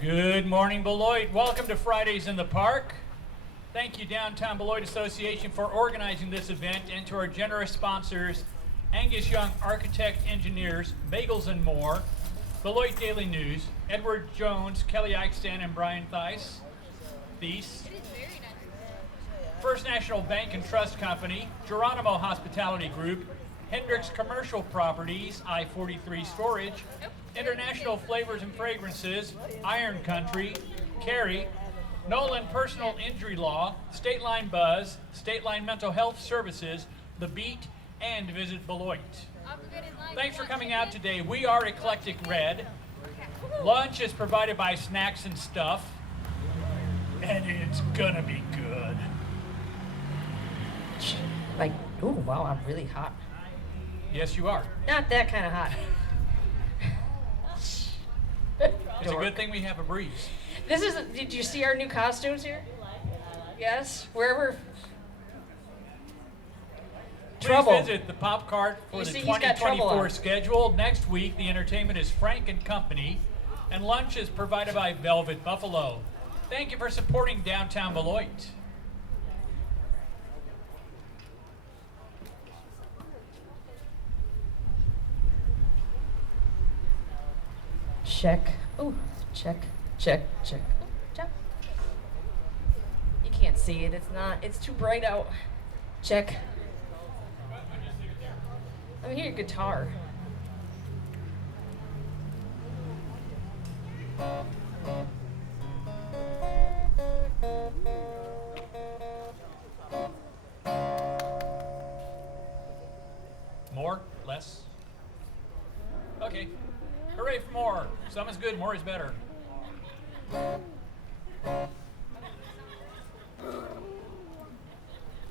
Good morning, Beloit. Welcome to Fridays in the Park. Thank you, Downtown Beloit Association, for organizing this event, and to our generous sponsors, Angus Young Architect Engineers, Bagels and More, Beloit Daily News, Edward Jones, Kelly Eichstan, and Brian Thies, First National Bank and Trust Company, Geronimo Hospitality Group, Hendricks Commercial Properties, I-43 Storage, International Flavors and Fragrances, Iron Country, Carey, Nolan Personal Injury Law, State Line Buzz, State Line Mental Health Services, The Beat, and Visit Beloit. Thanks for coming out today. We are Eclectic Red. Lunch is provided by Snacks and Stuff, and it's gonna be good. Like, ooh, wow, I'm really hot. Yes, you are. Not that kind of hot. It's a good thing we have a breeze. Did you see our new costumes here? Yes, wherever. Trouble. Please visit the Pop Cart for the 2024 schedule. Next week, the entertainment is Frank and Company, and lunch is provided by Velvet Buffalo. Thank you for supporting Downtown Beloit. Check. Oh, check. Check. Check. Check. You can't see it. It's too bright out. Check. Let me hear your guitar. More? Less? Okay. Hooray for more. Some is good, more is better.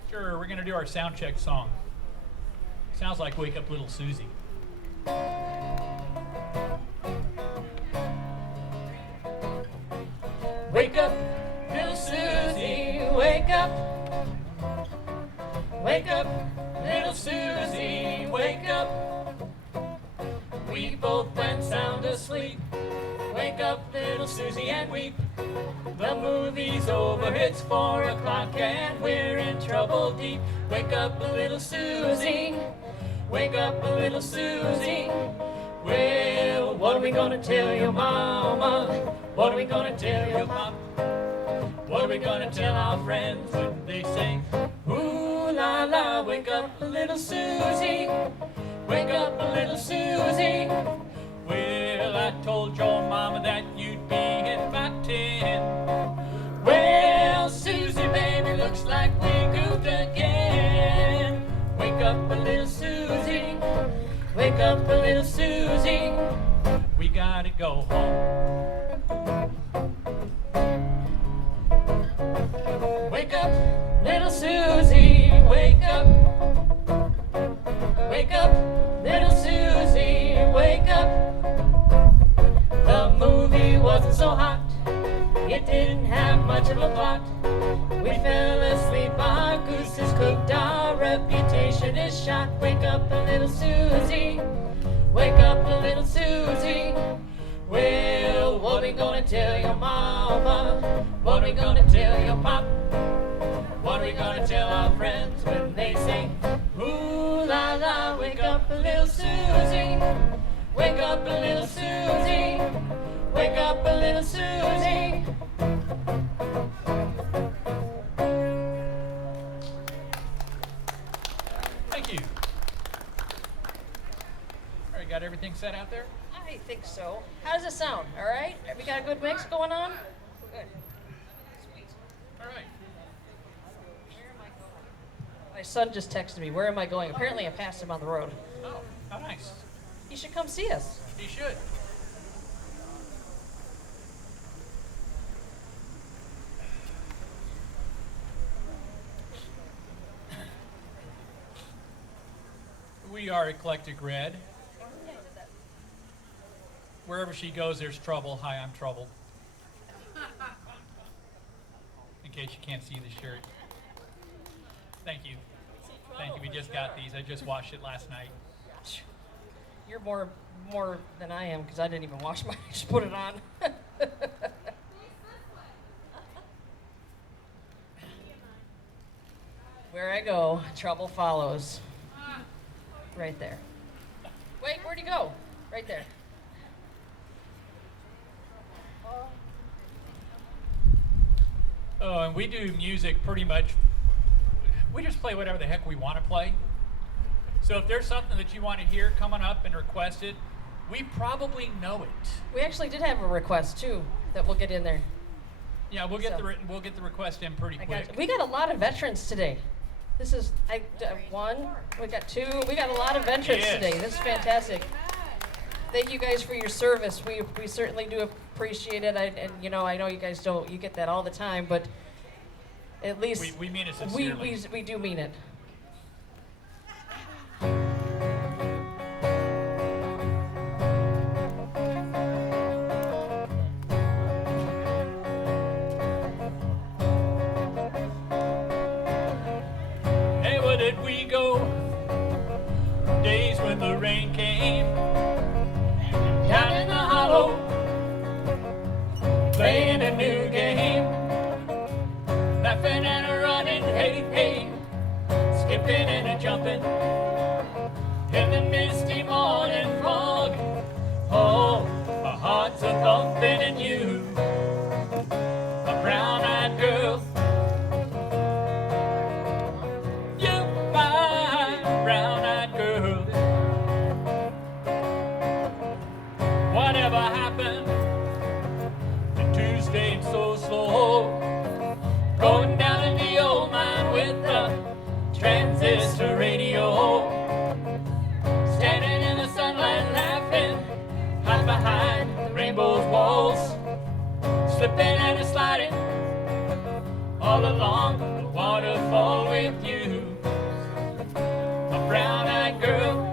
Sure, we're going to do our sound check song. Sounds like Wake Up Little Susie. Wake up, little Susie, wake up. Wake up, little Susie, wake up. We both went sound asleep. Wake up, little Susie, and weep. The movie's over, it's 4 o'clock, and we're in trouble deep. Wake up, little Susie. Wake up, little Susie. Well, what are we gonna tell your mama? What are we gonna tell your pop? What are we gonna tell our friends when they say, ooh la la, wake up, little Susie. Wake up, little Susie. Well, I told your mama that you'd be in by 10. Well, Susie, baby, looks like we goofed again. Wake up, little Susie. Wake up, little Susie. We gotta go home. Wake up, little Susie. Wake up. Wake up, little Susie, wake up. The movie wasn't so hot, it didn't have much of a plot. We fell asleep, our goose is cooked, our reputation is shot. Wake up, little Susie, wake up, little Susie. Well, what are we gonna tell your mama? What are we gonna tell your pop? What are we gonna tell our friends when they say, ooh la la, wake up, little Susie. Wake up, little Susie. Wake up, little Susie. Thank you. All right, got everything set out there? I think so. How does it sound? All right? We got a good mix going on? Good. Sweet. All right. My son just texted me, where am I going? Apparently I passed him on the road. Oh, how nice. You should come see us. You should. We are Eclectic Red. Wherever she goes, there's trouble. Hi, I'm Trouble. In case you can't see the shirt. Thank you. Thank you. We just got these. I just washed it last night. You're more than I am because I didn't even wash mine. I just put it on. Where I go, trouble follows. Right there. Wait, where'd he go? Right there. Oh, and we do music pretty much, we just play whatever the heck we want to play. So if there's something that you want to hear coming up and request it, we probably know it. We actually did have a request too that we'll get in there. Yeah, we'll get So- we'll get the request in pretty I quick. we got a lot of veterans today. This is one. We got two. We got a lot of veterans Yes. today. This is fantastic. Thank you guys for your service. We certainly do appreciate it. And you know, I know you guys don't. You get that all the time, but at least We mean it we sincerely. we do mean it. Hey, where did we go? Days when the rain came down in the hollow, playing a new game, laughing and running, hey, hey, skipping and a jumping in the misty morning fog. Oh, our hearts are thumping and you, a brown-eyed girl. You, my brown-eyed girl. Whatever happened to Tuesday so slow? Going down in the old mine with the transistor radio. Standing in the sunlight laughing, hide behind the rainbow's walls. Slipping and sliding all along the waterfall with you, a brown-eyed girl.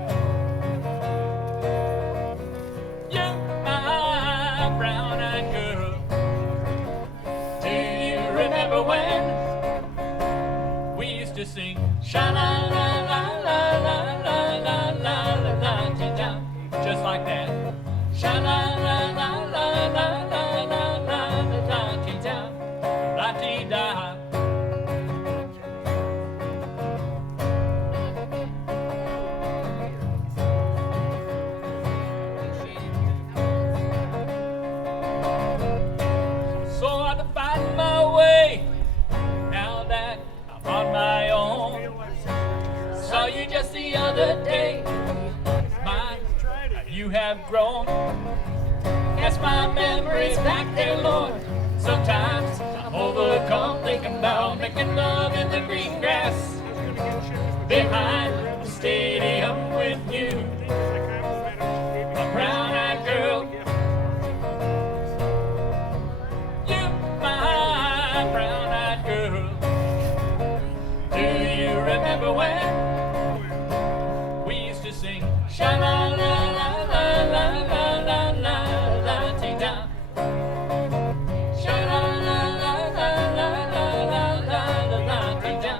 You, my brown-eyed girl. Do you remember when we used to sing sha-la-la-la-la-la-la-la-la-la-la-la-la, just like that? Sha-la-la-la-la-la-la-la-la-la-la-la, la-ti-da. So I've been fighting my way now that I'm on my own. Saw you just the other day. My, you have grown. Cast my memories back there, Lord. Sometimes I'm overcome thinking about making love in the green grass behind the stadium with you, a brown-eyed girl. You, my brown-eyed girl. Do you remember when we used to sing sha-la-la-la-la-la-la-la-la-la-ti-da? Sha-la-la-la-la-la-la-la-la-la-ti-da.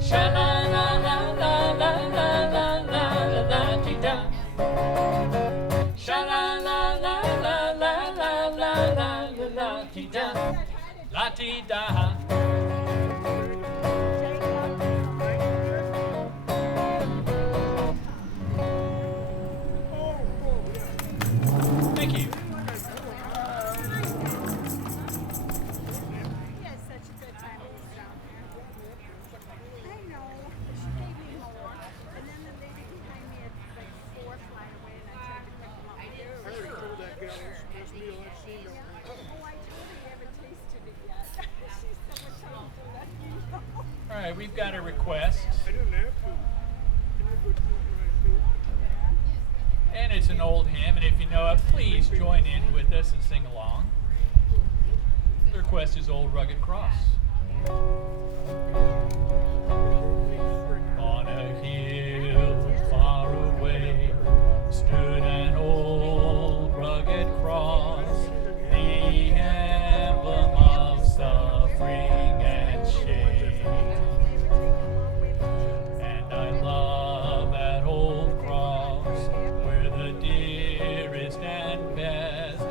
Sha-la-la-la-la-la-la-la-la-la-ti-da. Sha-la-la-la-la-la-la-la-la-ti-da. La-ti-da. Thank you. He had such a good time when he was down here. I know. She gave me more. And then the lady behind me had like 4 fly away and I tried to pick them up. I already told that gal it's the best meal I've seen down there. Oh, I told her you haven't tasted it yet. She said, "What time to let me know?" All right, we've got a request, I didn't have to. Can I go to it right and it's an old hymn, and if you know it, please join in with us and sing along. The request is Old Rugged Cross. On a hill far away stood an old rugged cross, the emblem of suffering and shame. And I love that old cross where the dearest and best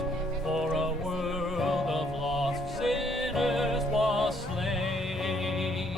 for a world of lost sinners was slain.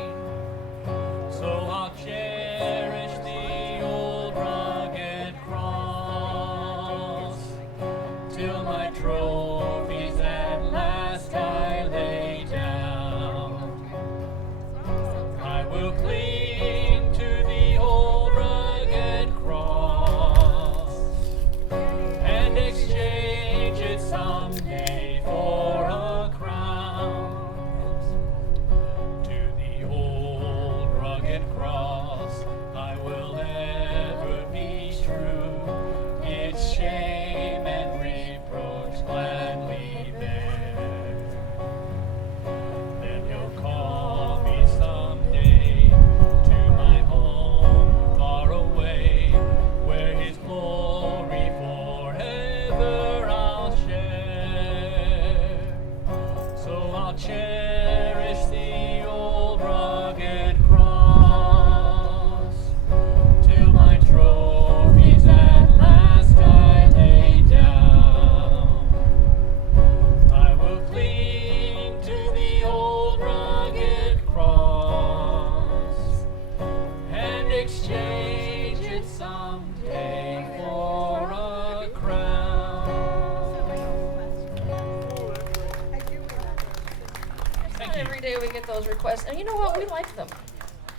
those requests, and you know what? We like them.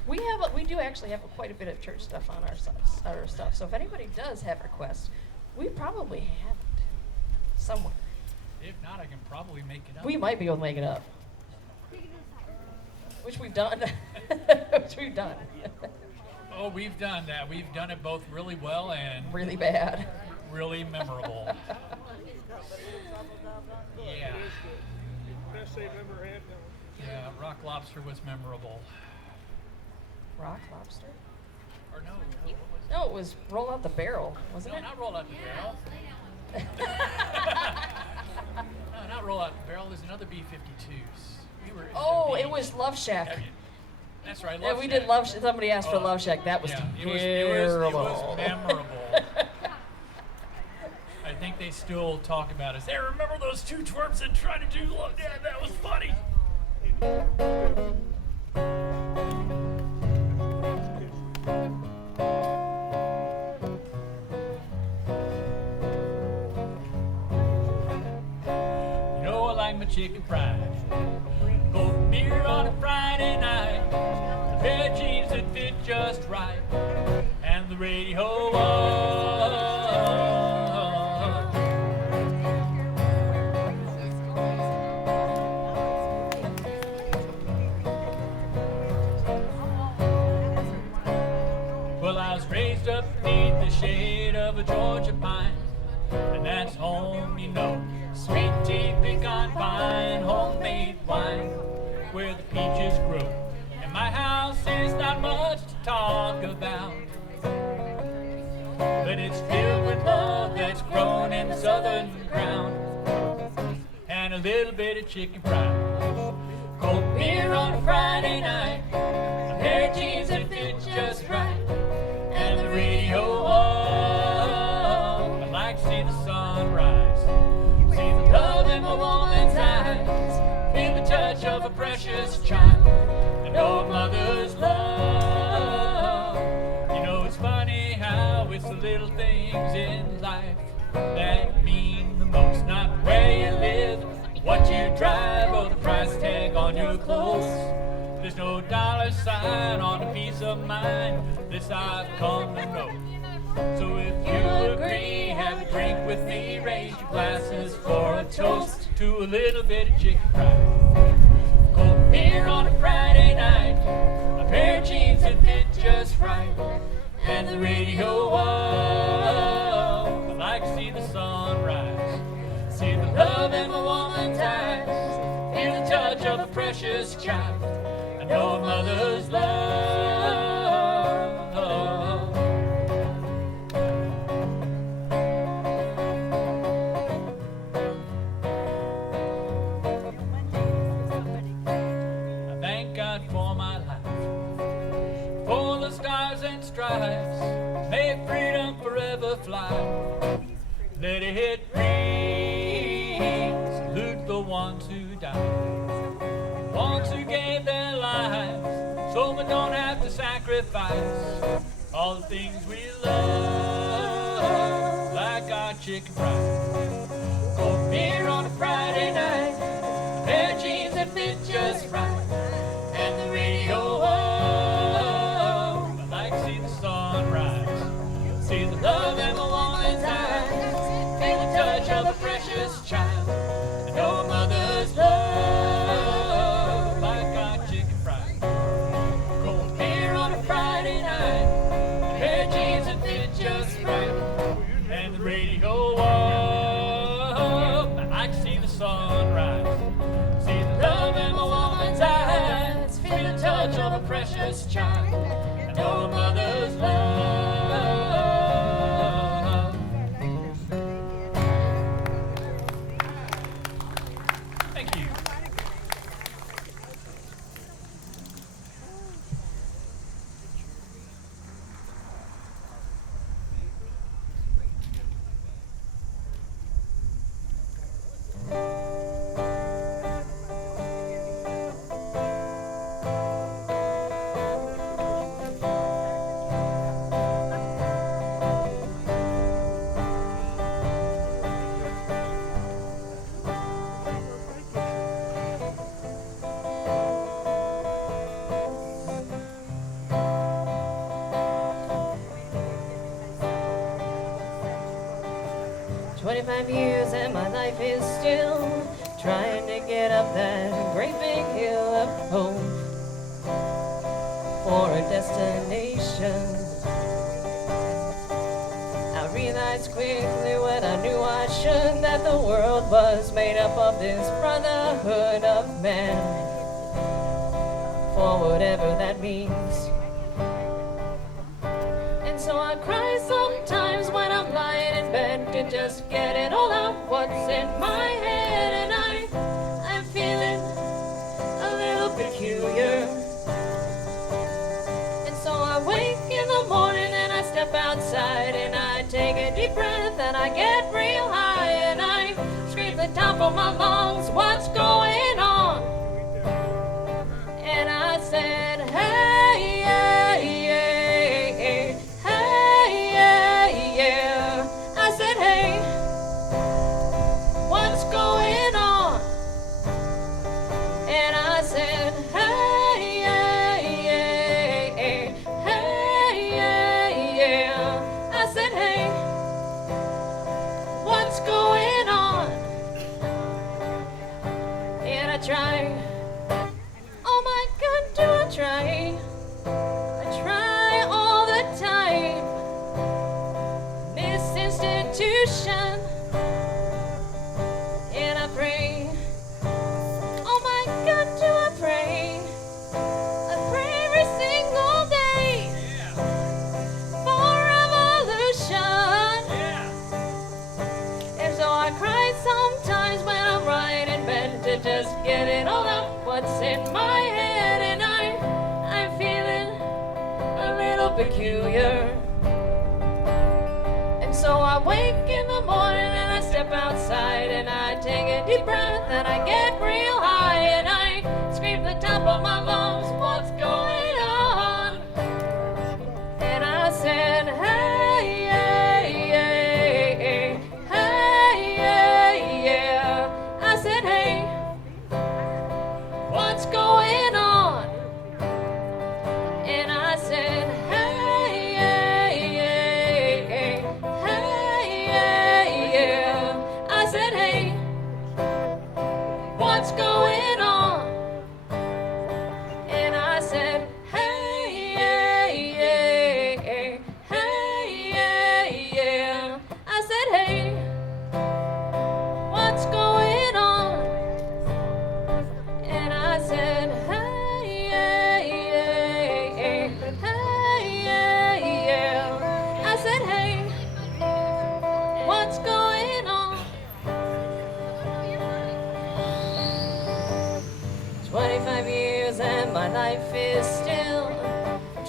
We do actually have quite a bit of church stuff on our stuff. So if anybody does have requests, we probably have it somewhere. If not, I can probably make it up. We might be able to make it up, which we've done. Which we've done. Oh, we've done that. We've done it both really well and Really bad. really memorable. Yeah. Best they've ever had now. Yeah, Rock Lobster was memorable. Rock lobster? Or no, what was No, it was roll out the barrel, wasn't No, it? not roll out the barrel. No, not roll out the barrel. There's another B-52s. We were. Oh, it was Love Shack. Yeah, that's right. Yeah, Love we Shack. did Love Shack. Somebody asked for Oh, Love Shack. That was yeah, terrible. It was memorable. I think they still talk about us. Hey, remember those two twerps that tried to do love? Yeah, that was funny. You know I like my chicken fried. Cold beer on a Friday night. A pair of jeans that fit just right. And the radio on. Well, I was raised up beneath the shade of a Georgia pine. And that's home, you know. Sweet tea, pecan pine, homemade wine, where the peaches grow. And my house is not much to talk about, but it's filled with love that's grown in the southern ground. And a little bit of chicken fried. Cold beer on a Friday night. A pair of jeans that fit just right. And the radio on. I like to see the sunrise. See the love in my woman's eyes. Feel the touch of a precious child. I know a mother's love. You know it's funny how it's the little things in life that mean the most. Not where you live, what you drive, or the price tag on your clothes. There's no dollar sign on a piece of mind. This I've come to know. So if you agree, have a drink with me. Raise your glasses for a toast to a little bit of chicken fried. Cold beer on a Friday night. A pair of jeans that fit just right. And the radio on. I like to see the sunrise. See the love in my woman's eyes. Feel the touch of a precious child. I know a mother's love. I thank God for my life, for the stars and stripes. May freedom forever fly. Let it ring. Salute the ones who died, ones who gave their lives, so we don't have to sacrifice all the things we love, like our chicken fried. Cold beer on a Friday night, a pair of jeans that fit just right, and the radio on. I like to see the sunrise, see the love in my woman's eyes, feel the touch of a precious child. I know a mother's love, like our chicken fried. Cold beer on a Friday night, a pair of jeans that fit just right, and the radio on. I like to see the sunrise, see the love in my woman's eyes, feel the touch of a precious child. I know a mother's love. Thank you. 25 years and my life is still trying to get up that great big hill of hope for a destination. I realized quickly when I knew I should that the world was made up of this brotherhood of man, for whatever that means. And so I cry sometimes when I'm lying in bed to just get it all out what's in my head, and I'm feeling a little peculiar. And so I wake in the morning and I step outside and I take a deep breath and I get real high and I scream the top of my lungs, what's going on? And I said, hey, yeah, yeah, hey, yeah, yeah. I said, hey, what's going on? And I said, hey, yeah, yeah, hey, yeah, yeah. I said, hey, what's going on? And I tried. Oh my God, do I try? I try all the time. This institution, and I pray. Oh my God, do I pray? I pray every single day for revolution. And so I cry sometimes when I'm lying in bed to just get it all out what's in my head, and I'm feeling a little peculiar. And so I wake in the morning and I step outside and I take a deep breath and I get real high and I scream the top of my lungs, what's going on? And I said, hey, yeah, yeah, hey, yeah, yeah. I said, hey, what's going on? And I said, hey, yeah, yeah, hey, yeah, yeah. I said, hey, what's going on? And I said, hey, yeah, yeah, hey, yeah, yeah. I said, hey, what's going on? And I said, hey, yeah, yeah, hey, yeah, yeah. I said, hey, what's going on? 25 years and my life is still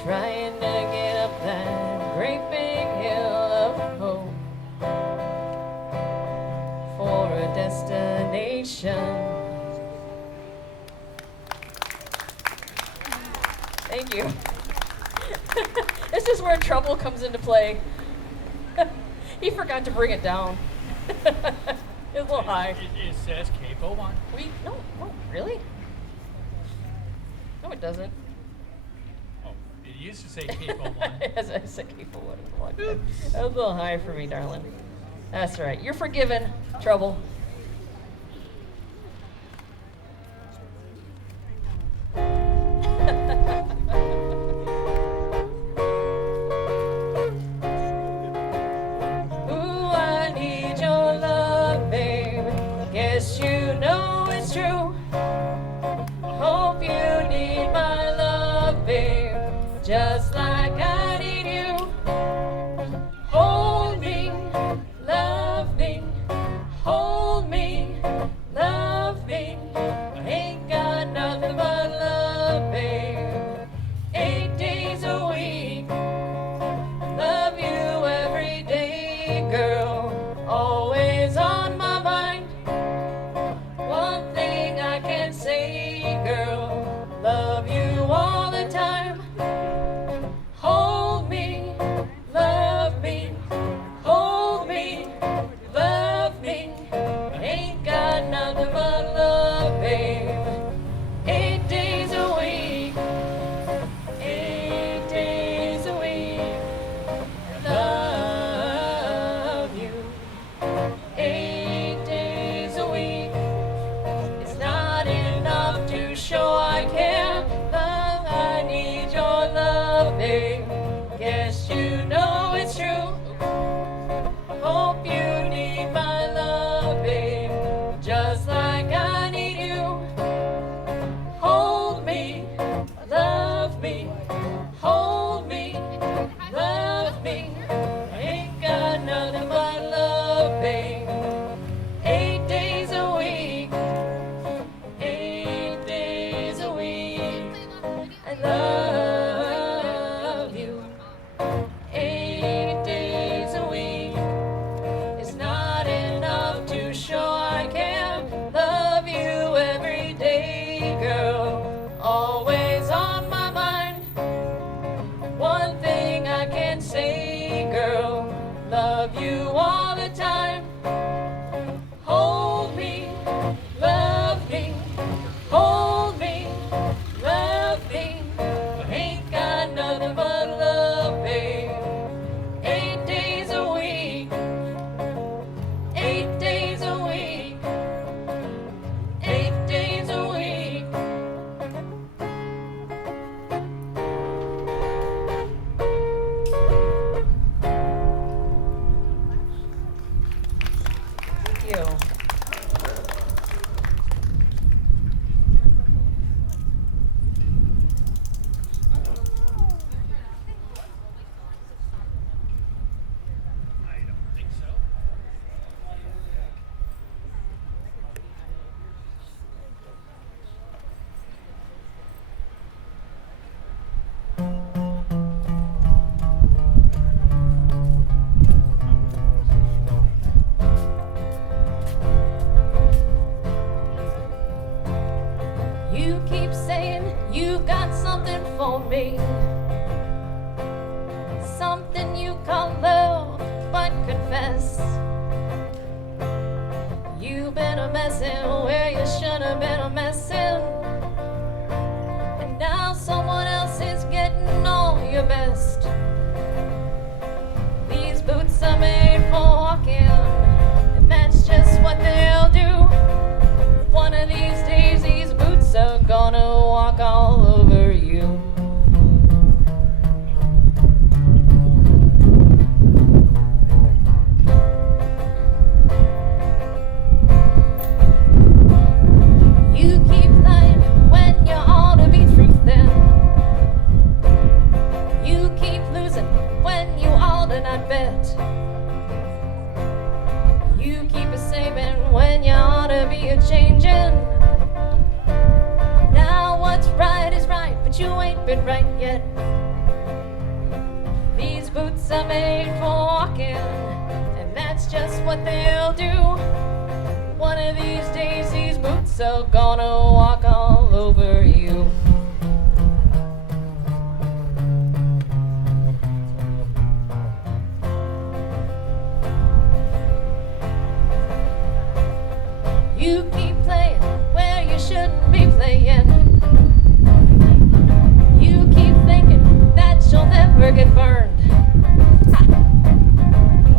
trying to get up that great big hill of hope for a destination. Thank you. This is where trouble comes into play. He forgot to bring it down. It's a little high. It says capo on. No, really? No, it doesn't. Oh, it used to say capo one. As I said, capo one. That was a little high for me, darling. That's right. You're forgiven, trouble. Ooh, I need your love, babe. Guess you know it's true. Hope you need my love, babe, just like I need you. Hold me, love me, hold the time. Hold me, love me, hold me, love me. I ain't got nothing but love, babe. 8 days a week, 8 days a week, 8 days a week. Thank you. I don't think so. You keep saying you got something for me, something you call love, but confess you've been a messin' where you shouldn't have been a messin', and now someone else is getting all your best. These boots are made for walking, and that's just what they'll do. One of these days, these boots are gonna walk all over you. You keep lying when you ought to be truthin'. You keep losing when you ought to not bet. You keep a saving when you ought to be a changin'. Now what's right is right, but you ain't been right yet. These boots are made for walking, and that's just what they'll do. One of these days, these boots are gonna walk all over you. You keep playing where you shouldn't be playing. You keep thinking that you'll never get burned. Ha.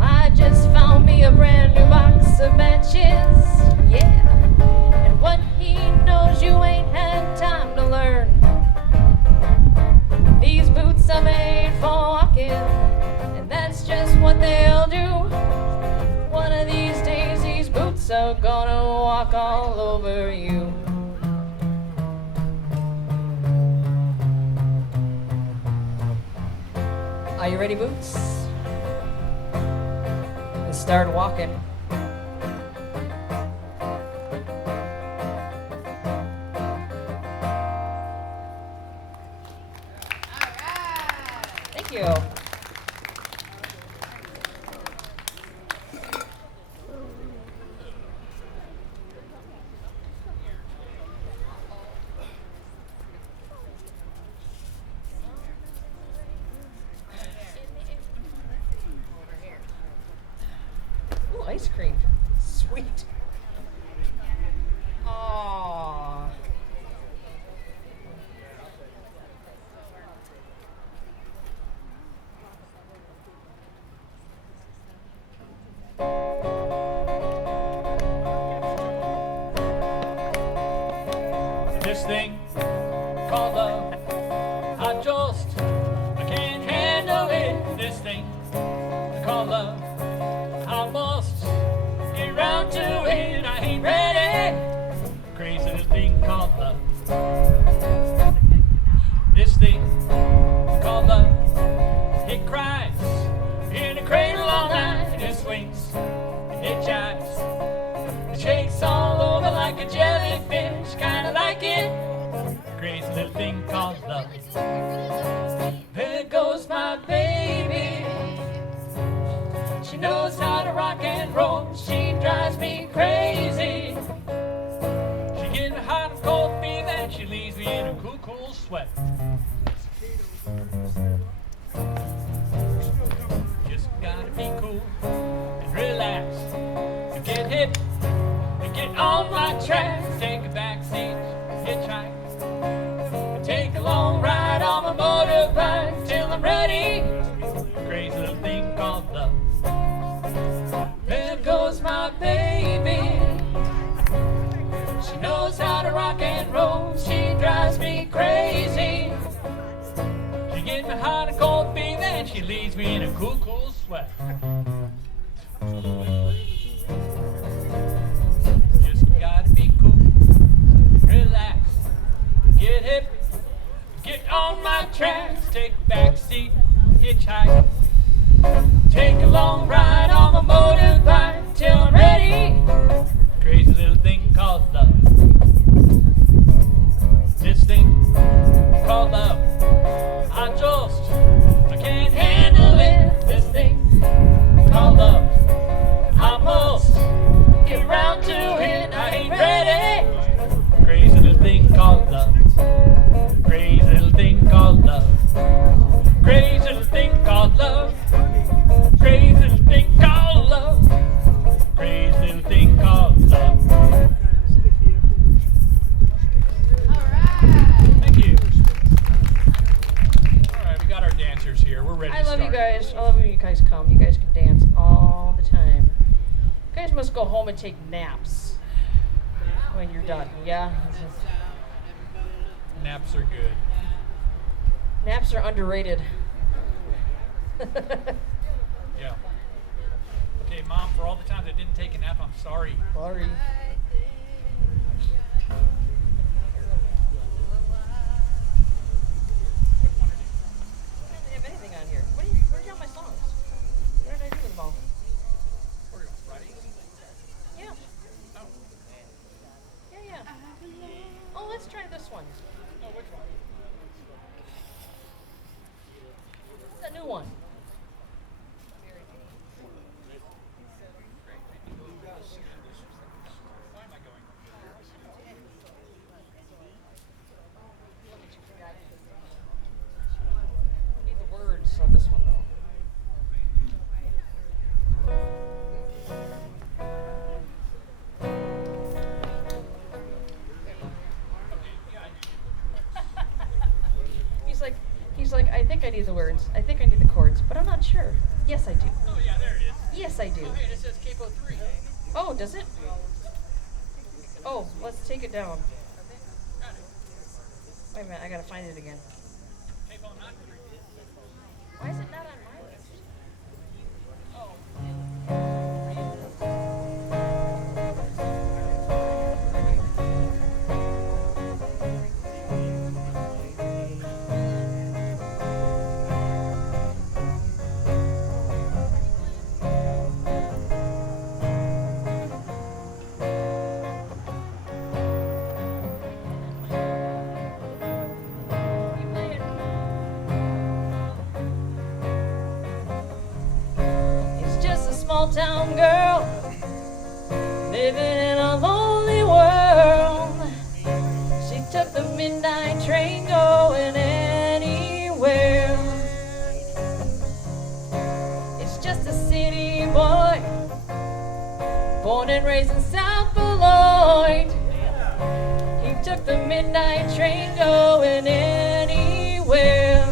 I just found me a brand new box of matches, yeah. And what he knows you ain't had time to learn. These boots are made for walking, and that's just what they'll do. One of these days, these boots are gonna walk all over you. Are you ready, boots? Let's start walking. Thank you. Ooh, ice cream. Sweet. Aww. This thing called love, I can't handle it. This thing called love, I must get round to it. I ain't ready. Crazy little thing called love. This thing called love, it cries in a cradle all night. It swings, it jives, it shakes all over like a jellyfish. Kinda like it. Crazy little thing called love. There goes my baby. She knows how to rock and roll. She drives me crazy. She gives me hot and cold fever, and she leaves me in a cool, cool sweat. Just gotta be cool and relax. on my tracks, take a back seat, hitchhike. Take a long ride on my motorbike till I'm ready. Crazy little thing called love. There goes my baby. She knows how to rock and roll. She drives me crazy. She gets me hot and cold, baby, and she leaves me in a cool, cool sweat. Just gotta be cool, relax, get hip, get on my tracks, take a back seat, hitchhike. Take a long ride on my motorbike till I'm ready. Crazy little thing called love. This thing called love. I can't handle it. This thing called love. I must get around to it. I ain't ready. Crazy little thing called love. Crazy little thing called love. Crazy little thing called love. Crazy little thing called love. Crazy little thing called love. Thank you. All right, we got our dancers here. We're ready I to love start. you guys. I love when you guys come. You guys can dance all the time. You guys must go home and take naps when you're done. Yeah? Naps are good. Naps are underrated. Yeah. Okay, Mom, for all the times I didn't take a nap, I'm sorry. Sorry. Doesn't have anything on here. Where's all my songs? What did I do with them all? What are you, Friday? Yeah. Oh. Yeah. Oh, let's try this one. Oh, which one? It's a new one. Why am I going? I need the words on this one, though. He's like, I think I need the words. I think I need the chords, but I'm not sure. Yes, I do. Oh, yeah, there it is. Yes, I do. Oh, hey, it says Capo 3. Oh, does it? Oh, let's take it down. Got it. Wait a minute, I gotta find it again. Capo not 3. Why is it not on my list? You play it. It's just a small town girl living in a lonely world. She took the midnight train going anywhere. It's just a city boy, born and raised in South Beloit. He took the midnight train going anywhere.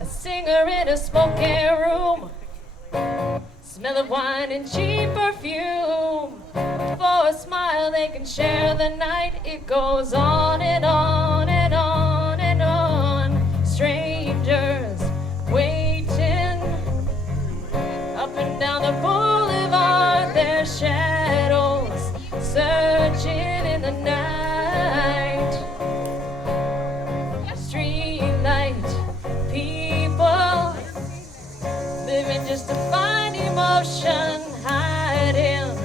A singer in a smoky room, smell of wine and cheap perfume. For a smile they can share the night. It goes on and on and on and on. Strangers waiting up and down the boulevard, their shadows searching in the night. Street light people living just to find emotion, hiding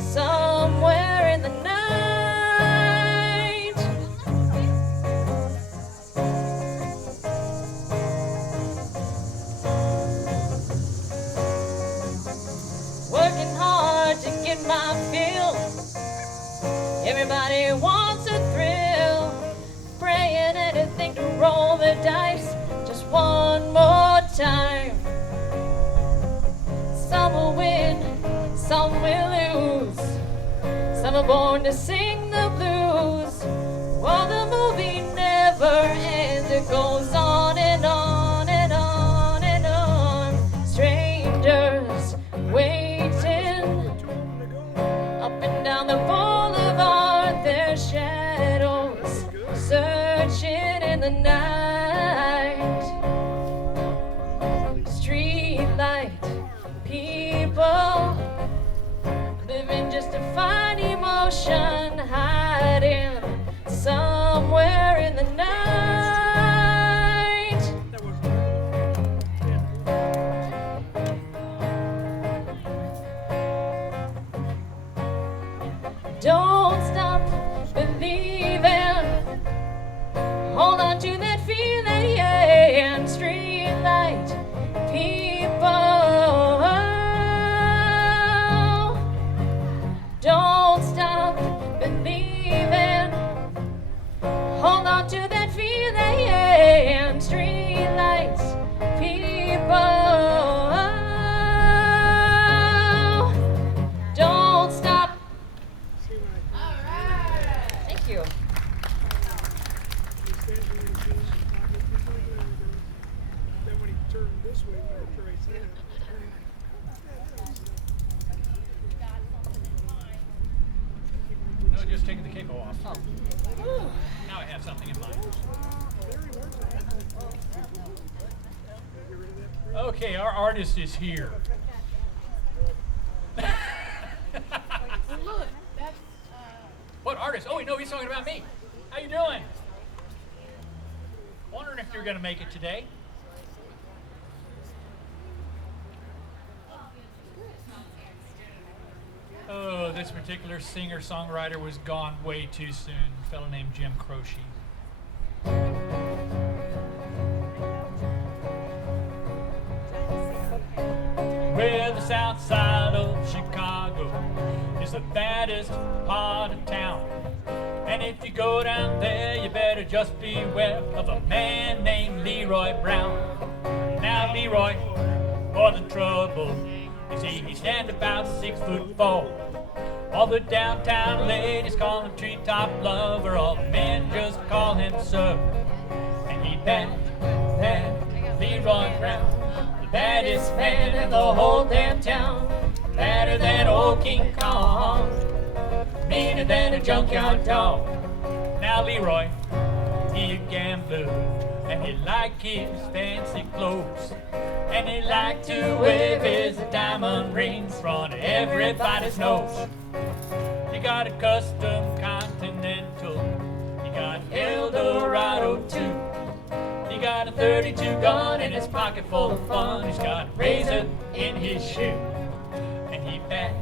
somewhere in the night. Working hard to get my fill. Everybody wants a thrill. Praying anything to roll the dice. Just never born to sing the blues. Well, the movie never ends. It goes on and on and on and on. Strangers waiting up and down the boulevard. Their shadows searching in the night. Street light people living just to find emotion, hiding somewhere in the night. Don't stop believing. Hold on to that feeling. Street light people. Don't stop believing. Hold on to that feeling. Street lights, people. Don't stop. See when Thank you. he stands in the jeans pocket, he's like that. Then when he turned this way, when I tried that, No, just taking the capo off. Now I have something in mind. Okay, our artist is here. Look, that's What artist? Oh, no, he's talking about me. How you doing? Wondering if you're going to make it today. Oh, this particular singer-songwriter was gone way too soon. A fellow named Jim Croce. Well, the south side of Chicago is the baddest part of town. And if you go down there, you better just beware of a man named Leroy Brown. Now, Leroy, more than trouble. You see, he stand about 6'4". All the downtown ladies call him treetop lover. All the men just call him sir. And he bad Leroy Brown, the baddest man in the whole damn town. Badder than old King Kong, meaner than a junkyard dog. Now Leroy, he a gambler, and he like his fancy clothes. And he like to wave his diamond rings in front of everybody's nose. You got a custom Continental, you got Eldorado too. He got a 32 gun in his pocket full of fun. He's got a razor in his shoe. And he bad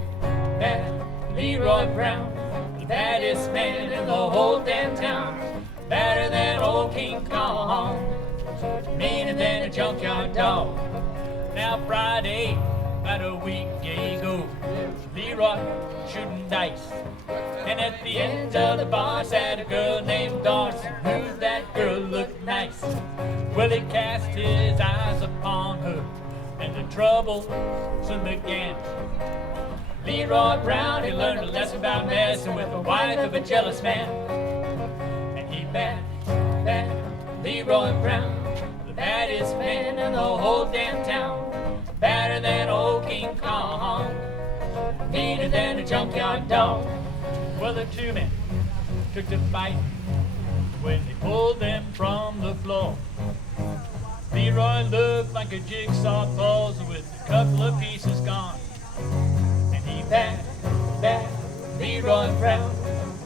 Leroy Brown, the baddest man in the whole damn town. Badder than old King Kong, meaner than a junkyard dog. Now Friday, about a week ago, Leroy shooting dice. And at the end of the bar sat a girl named Darcy. Who that girl looked nice. Well, he cast his eyes upon her, and the trouble soon began. Leroy Brown, he learned a lesson about messing with the wife of a jealous man. And he bad Leroy Brown, the baddest man in the whole damn town. Badder than old King Kong, meaner than a junkyard dog. Well, the two men took to fight when they pulled them from the floor. Leroy looked like a jigsaw puzzle with a couple of pieces gone. And he bad Leroy Brown,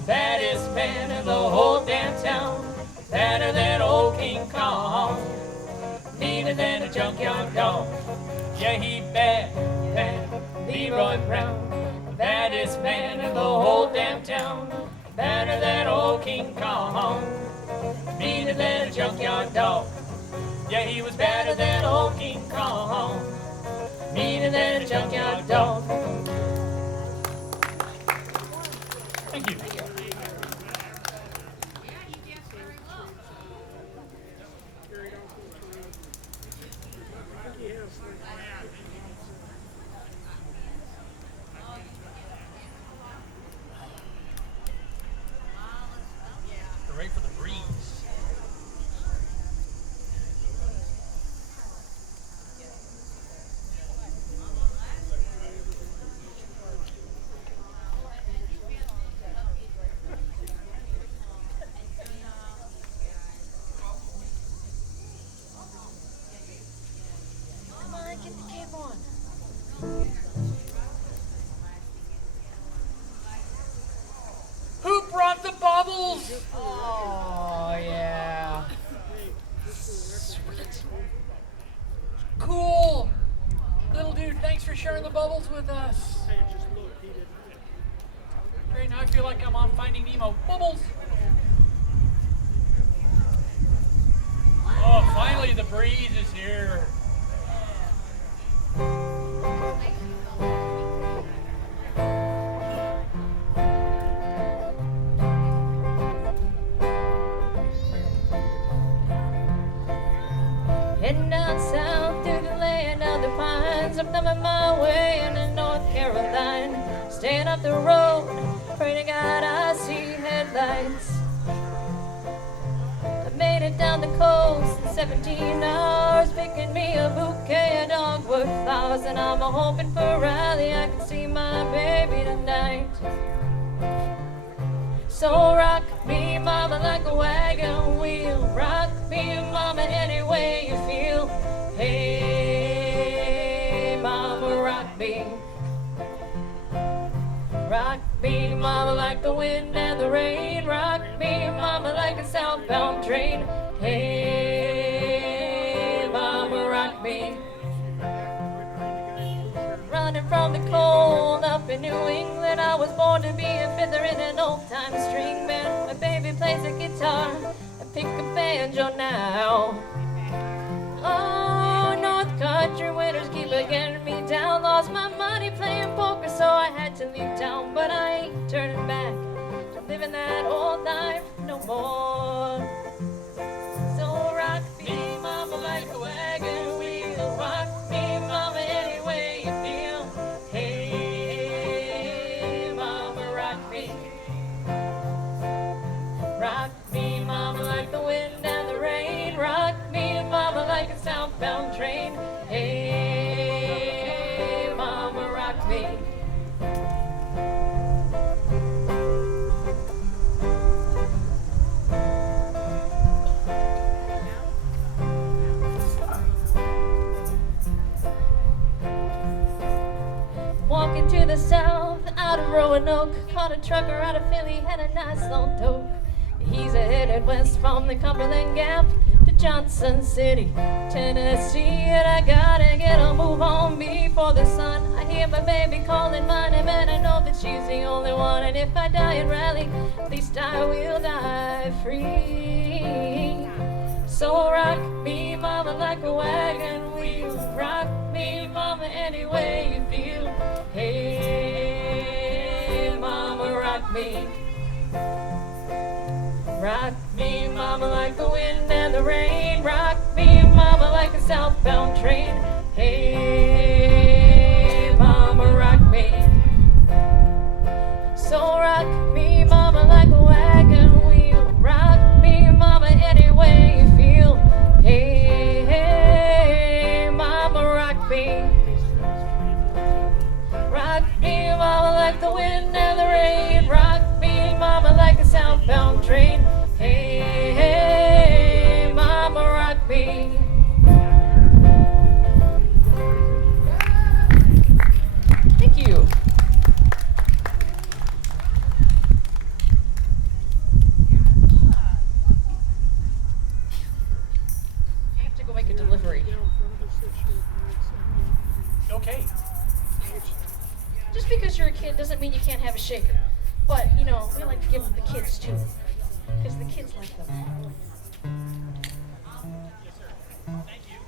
baddest man in the whole damn town. Badder than old King Kong, meaner than a junkyard dog. Yeah, he bad Leroy Brown, the baddest man in the whole damn town. Badder than old King Kong, meaner than a junkyard dog. Yeah, he was badder than old King Kong, meaner than a junkyard dog. Thank you. carried off with the I think he has like Bubbles with us. Hey, just look, he didn't. Great, now I feel like I'm on Finding Nemo. Bubbles! Oh, finally the breeze is here. Heading down south through the land of the pines. I'm thumbing my way into North Carolina. Staying up the road, pray to God I see headlights. I made it down the coast in 17 hours, picking me a bouquet of dogwood flowers. And I'm hoping for Riley, I can see my baby tonight. So rock me, mama, like a wagon wheel. Rock me, mama, any way you feel. Hey, mama, rock me. Rock me, mama, like the wind and the rain. Rock me, mama, like a southbound train. Hey, mama, rock me. Running from the cold up in New England, I was born to be a fiddler in an old-time string band. My baby plays a guitar, I pick a banjo now. Oh, North Country winters keep getting me down. Lost my money playing poker, so I had to leave town. But I ain't turning back to living that old life no more. So rock me, mama, like a wagon wheel. Rock me, mama, any way you feel. Hey, mama, rock me. Rock me, mama, like the wind and the rain. Rock me, mama, like a southbound train. Hey, mama, rock me. Walking to the south, out of Roanoke. Caught a trucker out of Philly, had a nice long toke. He's headed west from the Cumberland Gap to Johnson City, Tennessee. And I gotta get a move on before the sun. I hear my baby calling my name, and I know that she's the only one. And if I die in Raleigh, at least I will die free. So rock me, mama, like a wagon wheel. Rock me, mama, any way you feel. Hey, mama, rock me. Rock me, mama, like the wind and the rain. Rock me, mama, like a southbound train. Hey, mama, rock me. So rock me, mama, like a wagon wheel. Rock me, mama, any way you feel. Hey, hey, mama, rock me. Rock me, mama, like the wind and the rain. Rock me, mama, like a southbound train. Hey, hey, mama, rock me. Thank you. I have to go make a delivery. Okay. Just because you're a kid doesn't mean you can't have a shaker. But, you know, we like to give them the kids too. Because the kids like them. Thank you.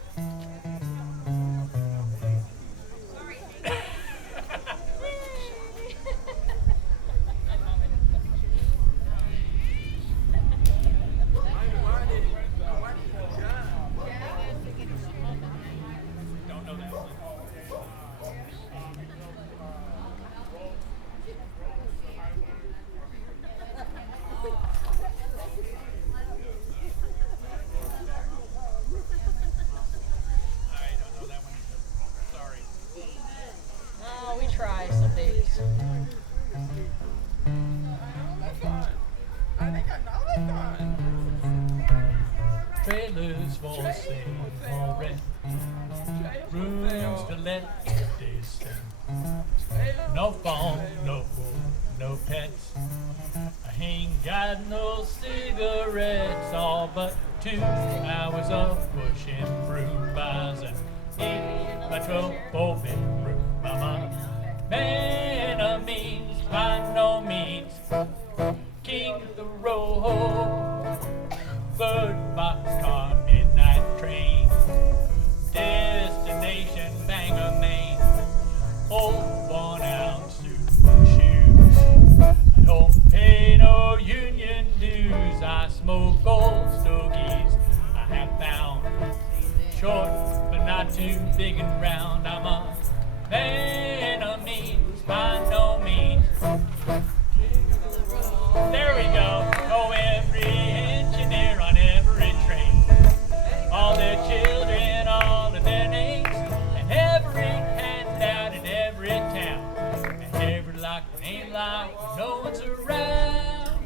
Don't know that. I don't know that one either. Sorry. Oh, we try some days. Trailers for sale or rent. Rooms to let your days spend. No phone, no food, no pets. I ain't got no cigarettes, all but 2 hours of pushing through bars and 8 by 12 4-bedroom mama. Man of means by no means king of the road. Bird boxcar midnight train. Destination Bangor, Maine. Old worn out suit shoes. I don't pay no union dues. I smoke old stogies I have found. Short but not too big and round. I'm a man of means by no means. There we go. Oh, every engineer on every train. All their children, all of their names. And every handout in every town. And every lock ain't locked, no one's around.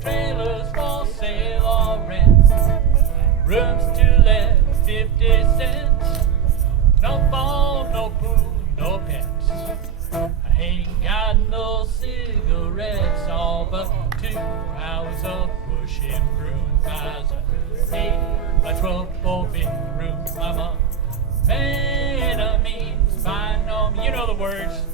Trailers for sale or rent. Rooms to let, 50 cents. No phone, no food, no pets. I ain't got no cigarettes, all but 2 hours of pushing broom. Buys a 8 by 12 4-bedroom mama. Man of means by no means. You know the words.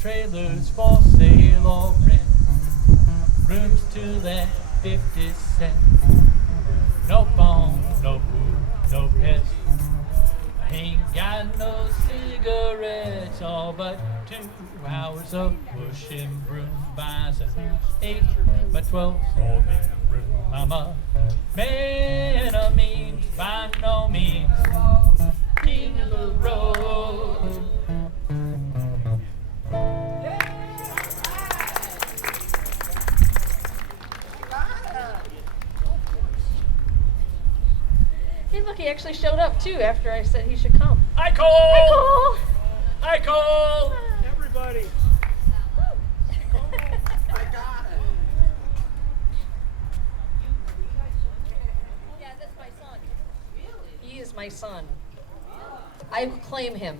Trailers for sale or rent. Rooms to let, 50 cents. No phone, no food, no pets. I ain't got no cigarettes, all but 2 hours of pushing broom. Buys an 8 by 12 4-bedroom mama. Man of means by no means king of the road. Hey, look, he actually showed up too after I said he should come. Hi, Cole! Hi, Cole! Hi, Cole! Everybody. Yeah, that's my son. He is my son. I claim him.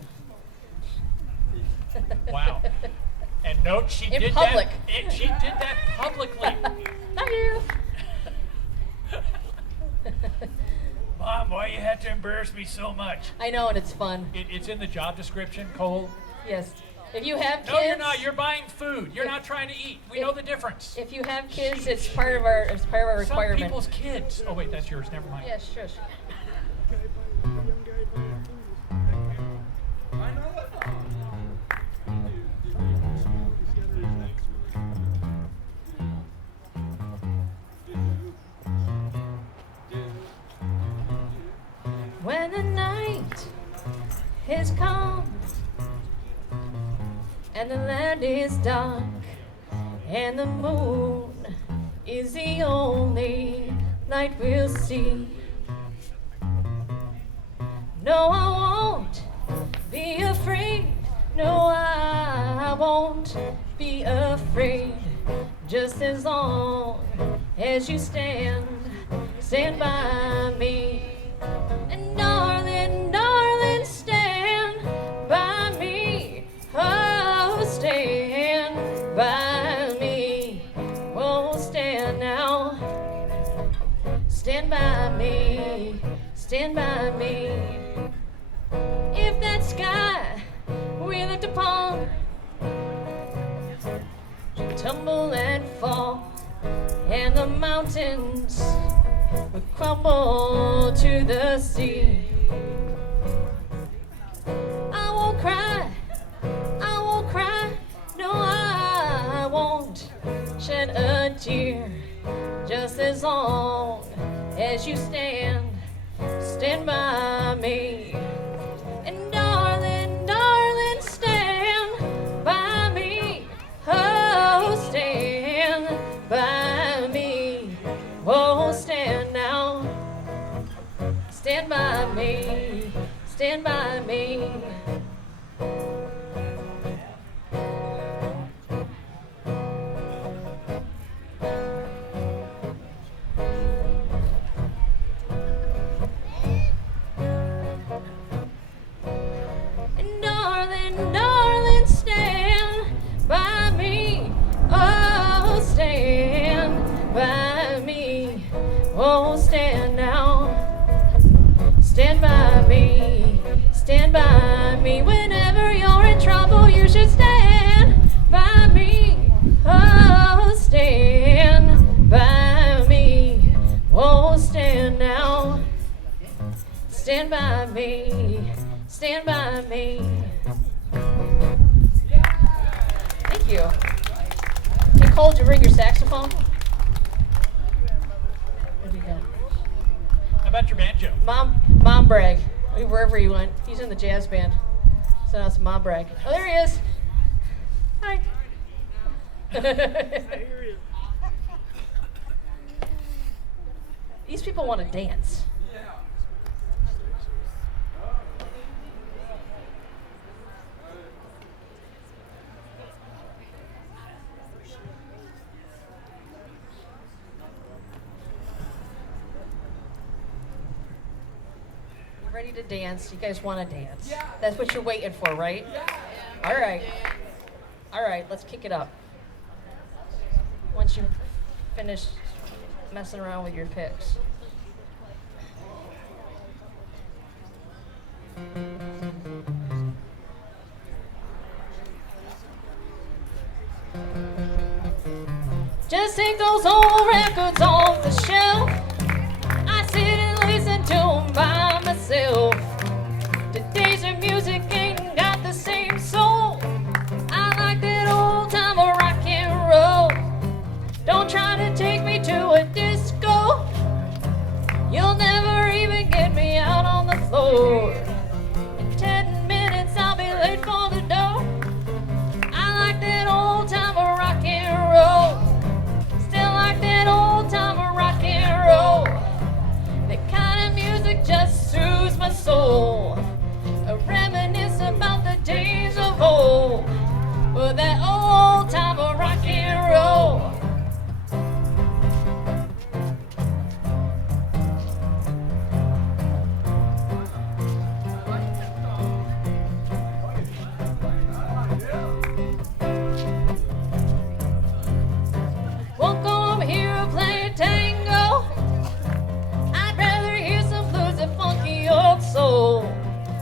Wow. And note she In did public. that. She did that publicly. Not you. Mom, why you had to embarrass me so much? I know, and it's fun. It's in the job description, Cole. Yes. If you have kids, No, you're not. You're buying food. You're not trying to eat. We know the difference. if you have kids, it's part of our Some requirement. people's kids. Oh wait, that's yours. Never mind. Yes, shush. Young guy buying food. I know it. When the night is come and the land is dark and the moon is the only light we'll see. No, I won't be afraid. No, I won't be afraid. Just as long as you stand by me. And darling, darling, stand by me. Oh, stand by me. Oh, stand now. Stand by me. Stand by me. If that sky we looked upon should tumble and fall, and the mountains would crumble to the sea, I won't cry, I won't cry, no, I won't shed a tear, just as long as you stand by me. And darling, darling, stand by me. Oh, stand by me. Oh, stand now. Stand by me. Stand by me. And darling, darling, stand by me. Oh, stand by me. Oh, stand now. Stand by me whenever you're in trouble. You should stand by me. Oh, stand by me. Oh, stand now. Stand by me. Stand by me. Thank you. Hey, Cole, did you bring your saxophone? Where'd he go? How about your banjo? Mom brag. Wherever he went. He's in the jazz band. So that's Mom brag. Oh, there he is. Hi. These people want to dance. Ready to dance. You guys want to dance. Yeah. That's what you're waiting for, right? Yeah. All right. All right, let's kick it up. Once you finish messing around with your picks. Just take those old records off the shelf. I sit and listen to them by myself. Today's music ain't got the same soul. I like that old time of rock and roll. Don't try to take me to a disco. You'll never even get me out on the floor. In 10 minutes I'll be late for the door. I like that old time of rock and roll. Still like that old time of rock and roll. That kind of music just soothes my soul. I reminisce about the days of old. But that old time of rock and roll. Won't come here playing tango. I'd rather hear some blues and funky old soul.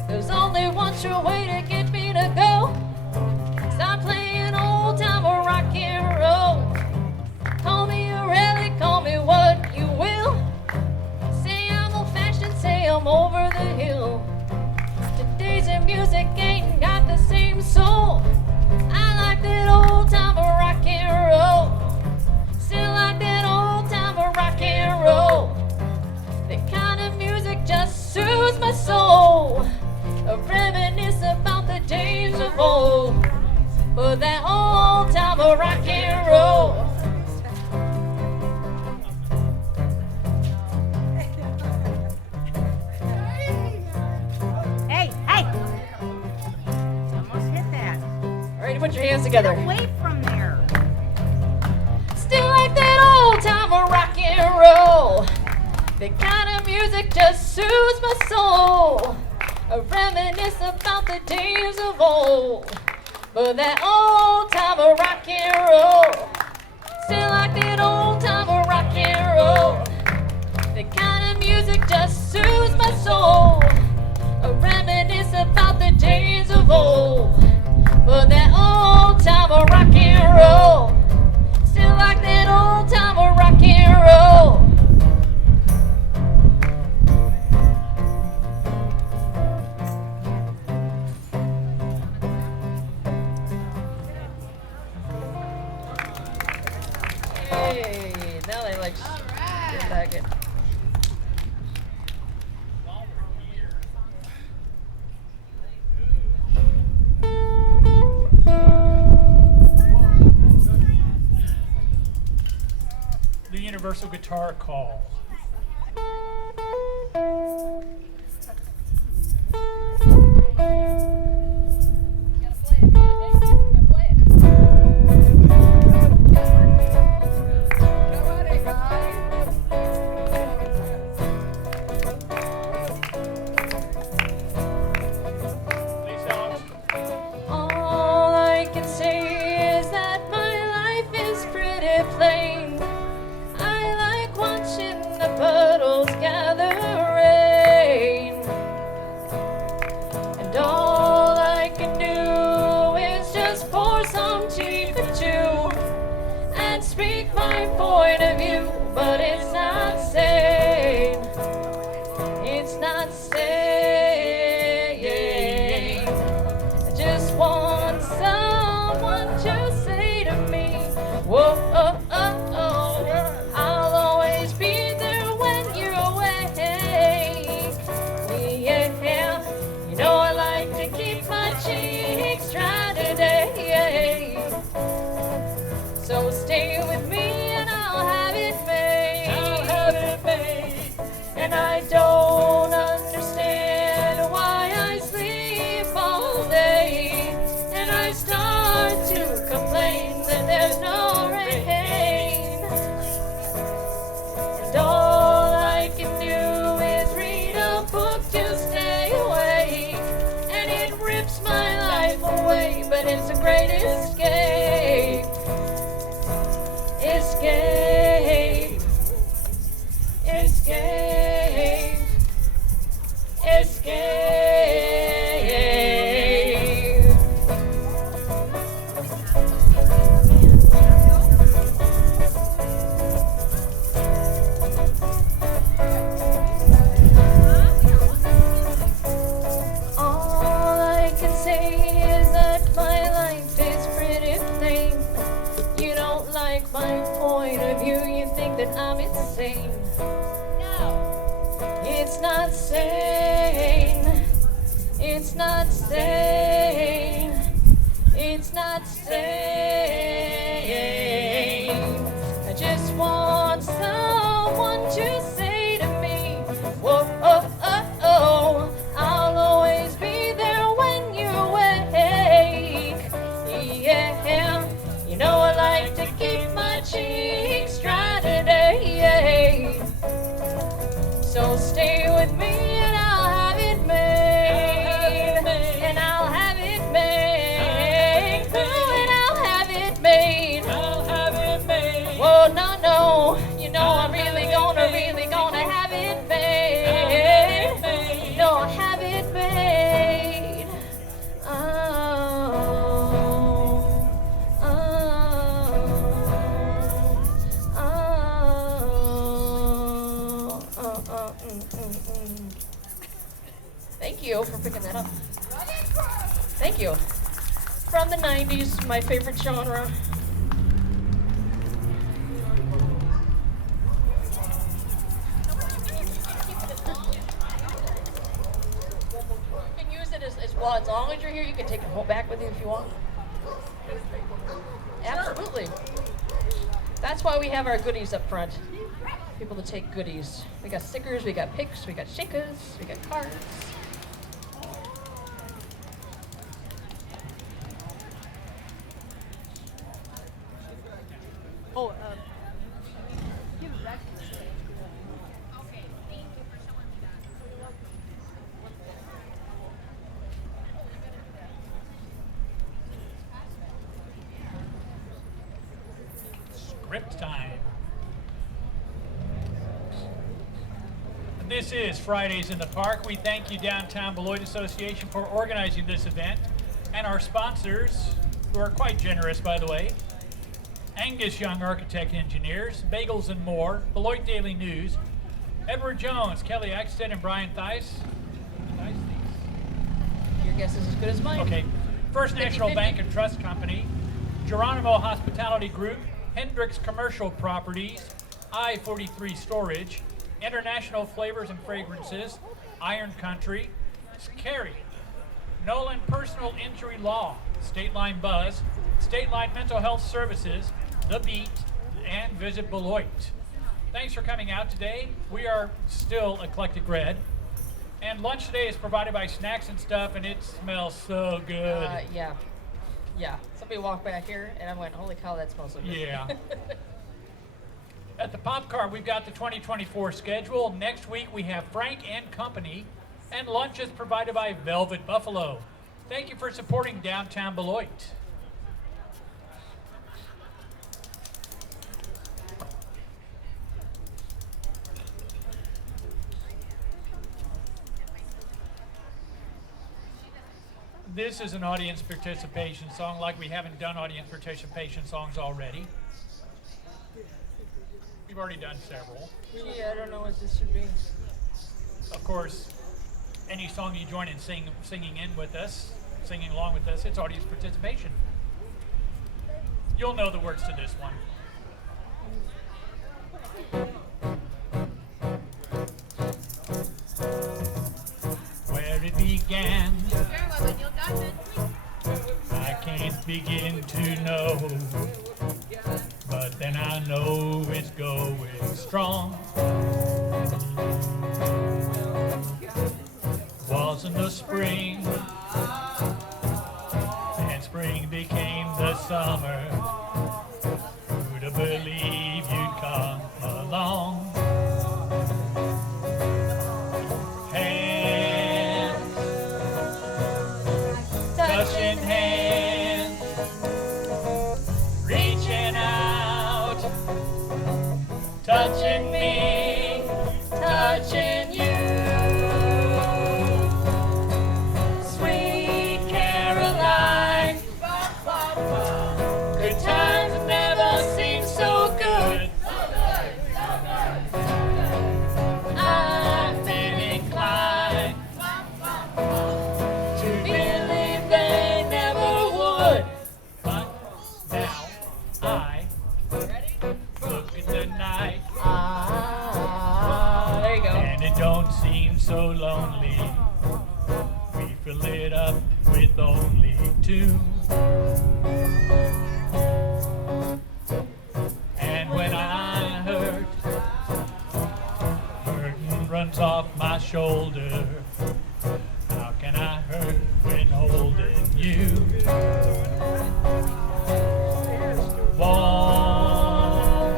There's only one sure way to get me to go. Stop playing old time or rock and roll. Call me a relic, call me what you will. Say I'm old fashioned, say I'm over the hill. Today's music ain't got the same soul. I like that old time or rock and roll. Still like that old time of rock and roll. That kind of music just soothes my soul. I reminisce about the days of old. But that old time of rock and roll. Hey, hey! Almost hit that. All right, put your hands together. Away from there. Still like that old time of rock and roll. That kind of music just soothes my soul. I reminisce about the days of old. But that old time of rock and roll. Still like that old time of rock and roll. That kind of music just soothes my soul. I reminisce about the days of old. But that old time of rock and roll. Still like that old time of rock and roll. Hey, now they like get back it. The Universal Guitar Call. All I can say is that my life is pretty plain. I like watching sane. It's not sane. It's not sane. It's not sane. I just want someone to say to me, whoa, oh, oh, oh, I'll always be there when you're awake. Yeah, you know I like to keep my cheeks dry today. So stay with me and I'll have it made. And I'll have it made. Ooh, and I'll have it made. I'll have it made. Whoa, no, no. You know I'm really gonna have it made. No, I'll have it made. Oh, oh, oh, Thank you for picking that up. Thank you. From the 90s, my favorite genre. You can use it as well. As long as you're here, you can take it home back with you if you want. Absolutely. That's why we have our goodies up front. People to take goodies. We got stickers, we got picks, we got shakers, we got cards. Oh, give it back to me. Okay, thank you for showing me that. Script time. This is Fridays in the Park. We thank you, Downtown Beloit Association, for organizing this event, and our sponsors, who are quite generous, by the way. Angus Young Architect Engineers, Bagels and More, Beloit Daily News, Edward Jones, Kelly Eckstead, and Brian Theis. Your guess is as good as mine. Okay. First National 50-50. Bank and Trust Company, Geronimo Hospitality Group, Hendricks Commercial Properties, I-43 Storage, International Flavors and Fragrances, Iron Country, Scary, Nolan Personal Injury Law, State Line Buzz, State Line Mental Health Services, The Beat, and Visit Beloit. Thanks for coming out today. We are still Eclectic Red. And lunch today is provided by Snacks and Stuff, and it smells so good. Yeah. Somebody walked back here, and I went, holy cow, that smells so good. Yeah. At the Pop Cart, we've got the 2024 schedule. Next week, we have Frank and Company, and lunch is provided by Velvet Buffalo. Thank you for supporting Downtown Beloit. This is an audience participation song, like we haven't done audience participation songs already. We've already done several. Gee, I don't know what this should be. Of course, any song you join in singing along with us, it's audience participation. You'll know the words to this one. Where it began, I can't begin to know, but then I know it's going strong. Was in the spring, and spring became the summer. Who'd have believed you'd come along? Hands, touching hands, reaching out, touching me, touching you. Sweet Caroline, good times never seem so good. I've been inclined to believe they never would. But now I look at the night. don't seem so lonely. We fill it up with only two. And when I hurt, burden runs off my shoulder. How can I hurt when holding you? Warm,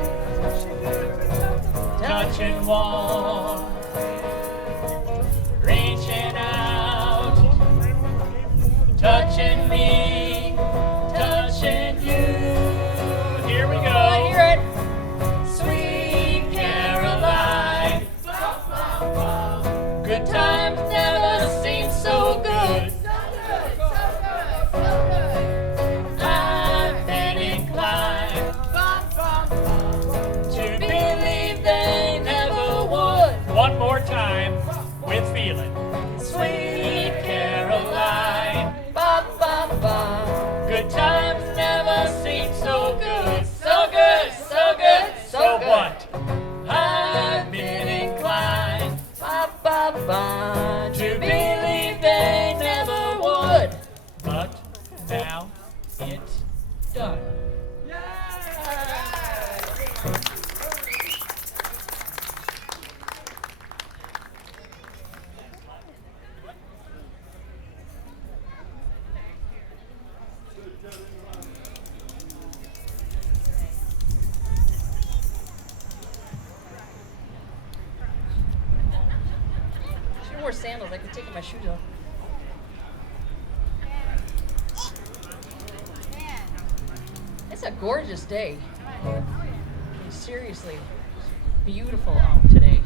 touching warm, reaching out, touching me, touching you. Here we go. I hear it. Sweet Caroline, good times never seem so good. I've been inclined to believe they never would. One more time with feeling. Sweet Caroline, Ba ba ba. good times never seem so good. So good, so good, so good. what? I've been inclined Ba ba ba. to believe they never would. But now it's done. Should have wore sandals. I could take my shoes off. It's a gorgeous day. Seriously, beautiful out today.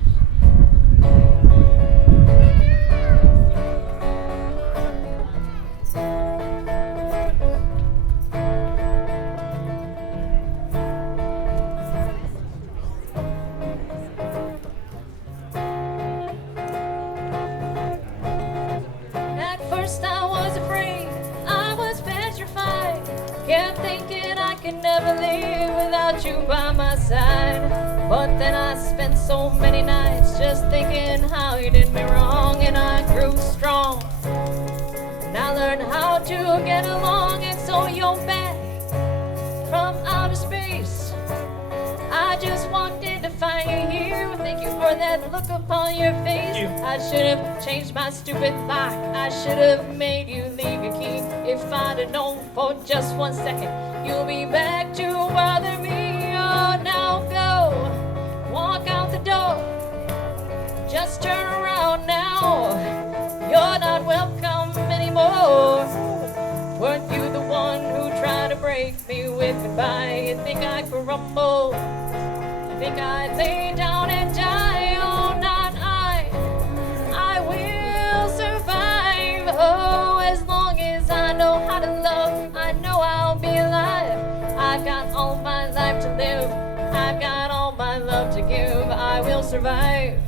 At first I was afraid, I was petrified. Kept thinking I could never live without you by my side. But then I spent so many nights just thinking how you did me wrong, and I grew strong. And I learned how to get along, and so you're back from outer space. I just walked in to find you here. Thank you for that look upon your face. You. I should have changed my stupid lock. I should have made you leave your key. If I'd have known for just 1 second you'll be back to bother me. Oh, now go, walk out the door. Just turn around now. You're not welcome anymore. Weren't you the one who tried to break me with goodbye? You think I could rumble? You think I'd lay down and die? Oh, not I. I will survive. Oh, as long as I know how to love, I know I'll be alive. I've got all my life to live. I've got all my love to give. I will survive.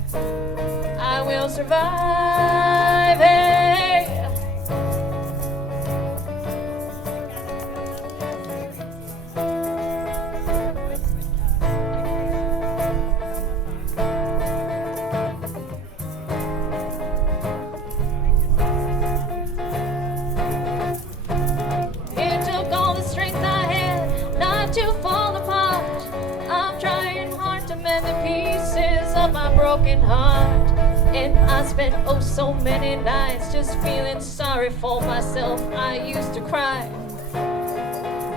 I will survive. Hey. It took all the strength I had not to fall apart. I'm trying hard to mend the pieces of my broken heart. And I spent oh so many nights just feeling sorry for myself. I used to cry.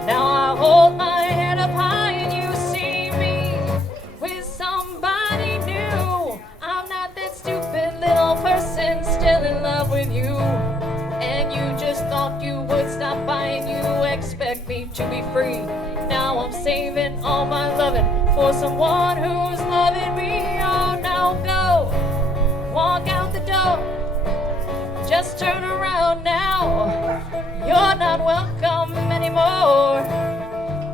Now I hold my head up high and you see me with somebody new. I'm not that stupid little person still in love with you. And you just thought you would stop by and you expect me to be free. Now I'm saving all my loving for someone who's loving me. Oh, now go, walk out the door. Just turn around now. You're not welcome anymore.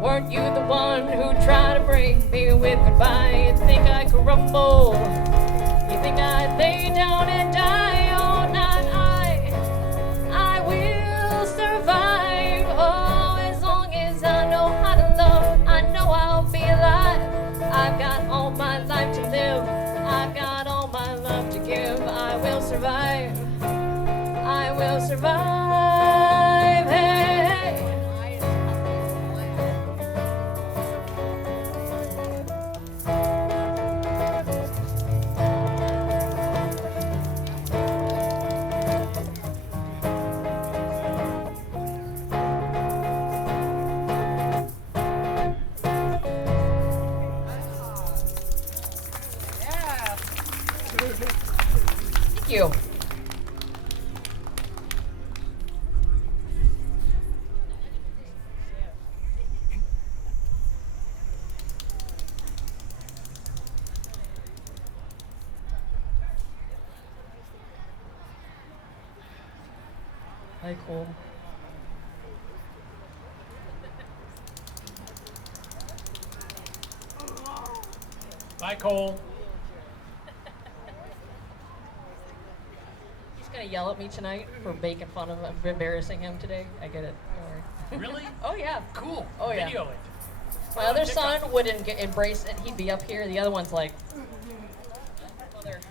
Weren't you the one who tried to break me with goodbye? You think I could rumble? You think I'd lay down and die? Oh, not I. I will survive. Oh, as long as I know how to love, I know I'll be alive. I've got all my life to live. I've got all my love to give. survive. I will survive. Hey, hey. Thank you. Hi, Cole. Bye, Cole. He's gonna yell at me tonight for making fun of him, embarrassing him today. I get it. Don't worry. Really? Oh yeah. Cool. Oh, yeah. Video it. My other son wouldn't embrace it. He'd be up here. The other one's like. Mother.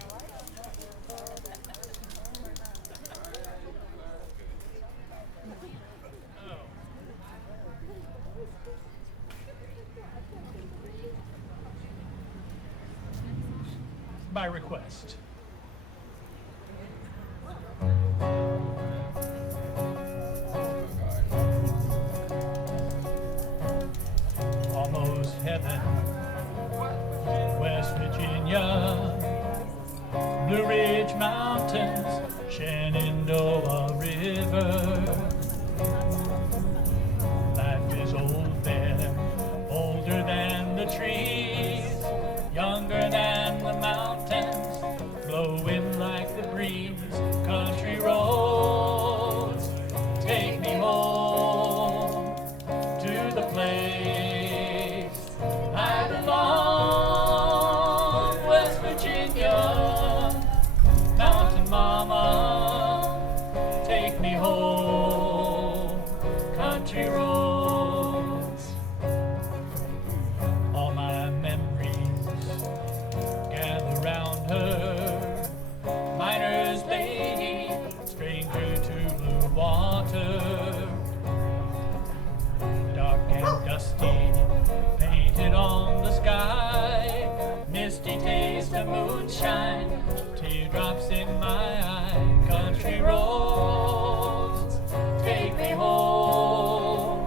By request. Almost heaven, West Virginia, Blue Ridge Mountains, Shenandoah River. Life is old there, older than the trees, younger than the mountains, blowing like the breeze. Country roads, take me home to the place I belong. West Virginia, Mountain Mama, take me home. Country roads, all my memories gather round her. Miner's lady, stranger to blue water. Dark and dusty, painted on the sky. Misty taste of moonshine, teardrops in my eye. Country roads, take me home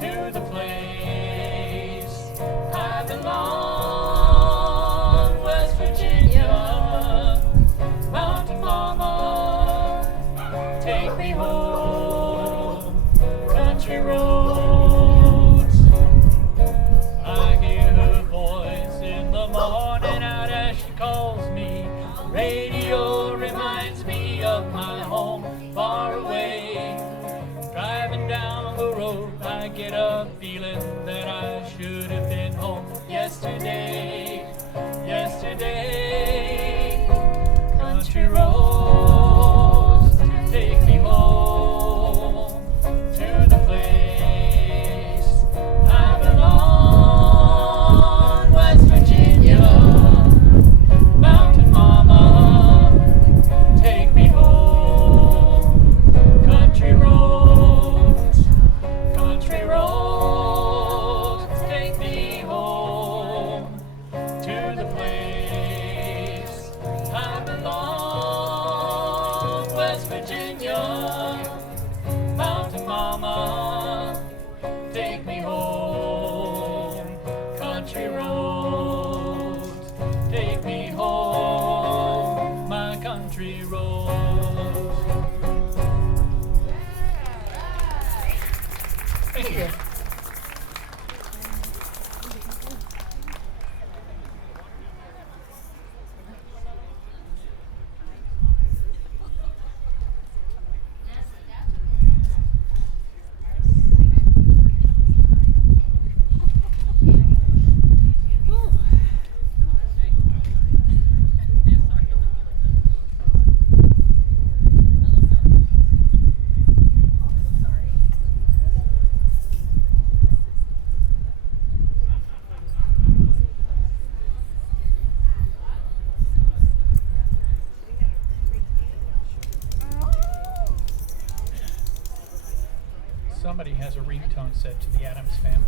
to the place I belong. West Virginia, Mountain Mama, take me home. Country roads, I hear her voice in the morning out as she calls me. Radio reminds me of my home far away. Driving down the road, I get a feeling that I should have been home yesterday. Yesterday, country roads, take me home to the place I belong. West Virginia, Mountain Mama, take me home. Country roads, take me home to the place I belong. West Virginia, Mountain Mama, take me home. Country roads, take me home. My country roads. Thank you. somebody has a ringtone set to the Addams Family.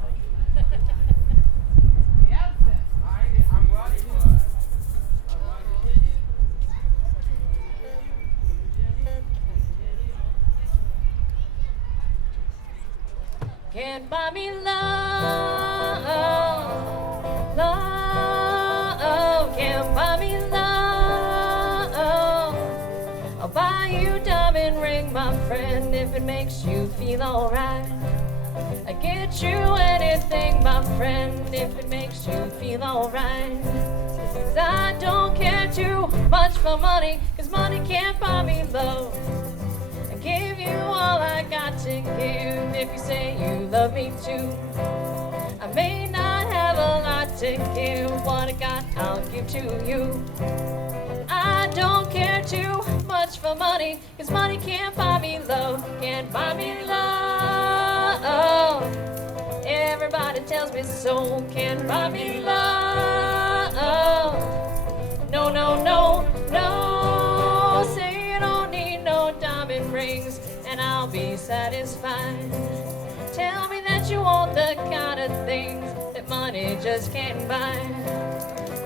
Can't buy me love, love. Can't buy me love. I'll buy you a diamond ring, my friend, if it makes you feel alright. I get you anything, my friend, if it makes you feel alright. 'Cause I don't care too much for money, 'cause money can't buy me love. I give you all I got to give if you say you love me too. I may not have a lot to give, what I got I'll give to you. I don't care too much for money, 'cause money can't buy me love, can't buy me love. Everybody tells me so, can't buy me love. No, no, no, no. Say you don't need no diamond rings and I'll be satisfied. Tell me that you want the kind of things that money just can't buy.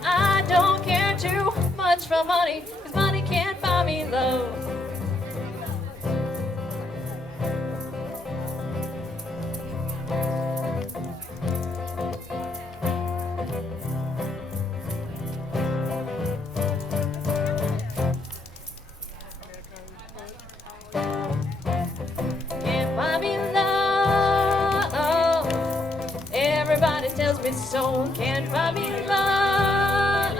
I don't care too much for money, 'cause money can't buy me love. Can't buy me love. Everybody tells me so, can't buy me love.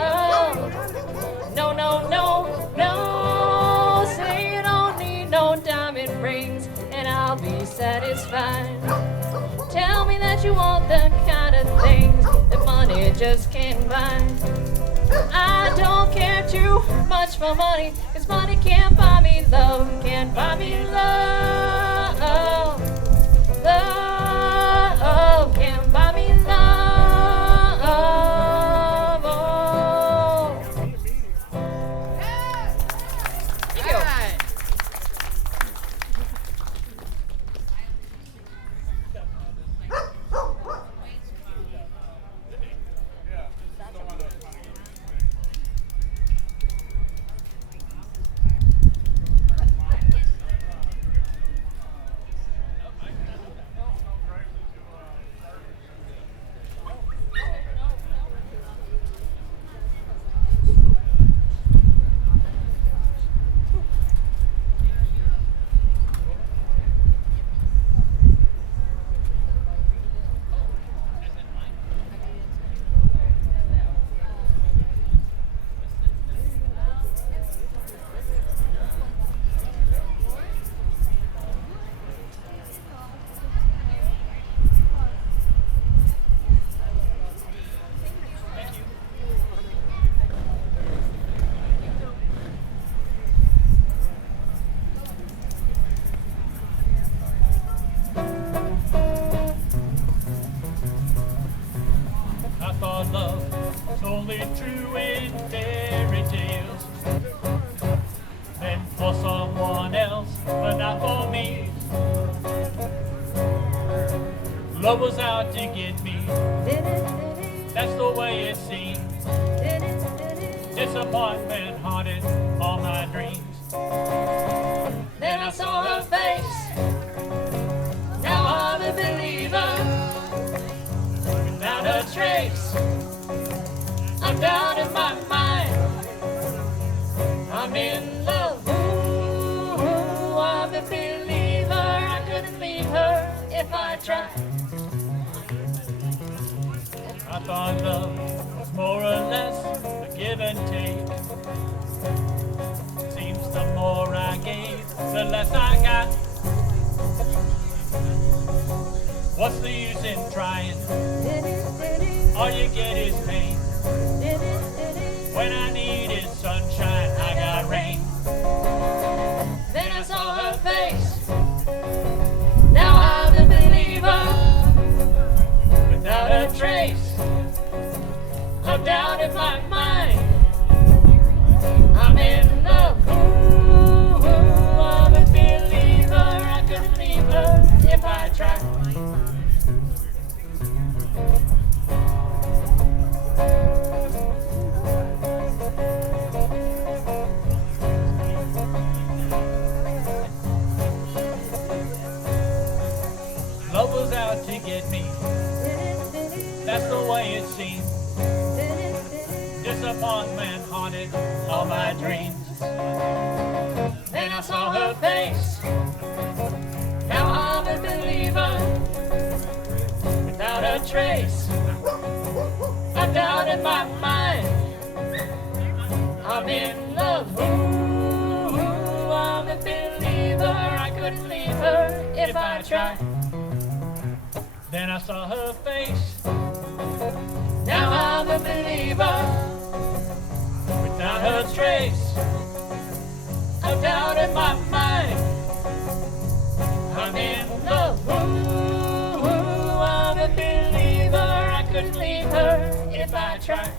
No, no, no, no. Say you don't need no diamond rings and I'll be satisfied. Tell me that you want the kind of things that money just can't buy. I don't care too much for money, 'cause money can't buy me love, can't buy me love. Love can't buy me love. Oh. You go. I thought love was only true in fairy tales, meant for someone else, but not for me. Love was out to get me, that's the way it seems. Disappointment haunted all my dreams. Then I saw her face. Now I'm a believer. Without a trace, I'm down in my mind. I'm in love. Ooh, I'm a believer. I couldn't leave her if I tried. I thought love was more or less a give and take. Seems the more I gave, the less I got. What's the use in trying? All you get is pain. When I needed sunshine, I got rain. Then I saw her face. Now I'm a believer. Without a trace, I'm down in my mind. I'm in love. Ooh, I'm a believer. I couldn't leave her if I tried. one man haunted all my dreams. Then I saw her face. Now I'm a believer without a trace. I doubt in my mind I'm in love. Ooh, I'm a believer. I couldn't leave her if I tried. Then I saw her face. Now I'm a believer Without her trace, I doubt in my mind I'm in love. Ooh, I'm a believer. I couldn't leave her if I tried.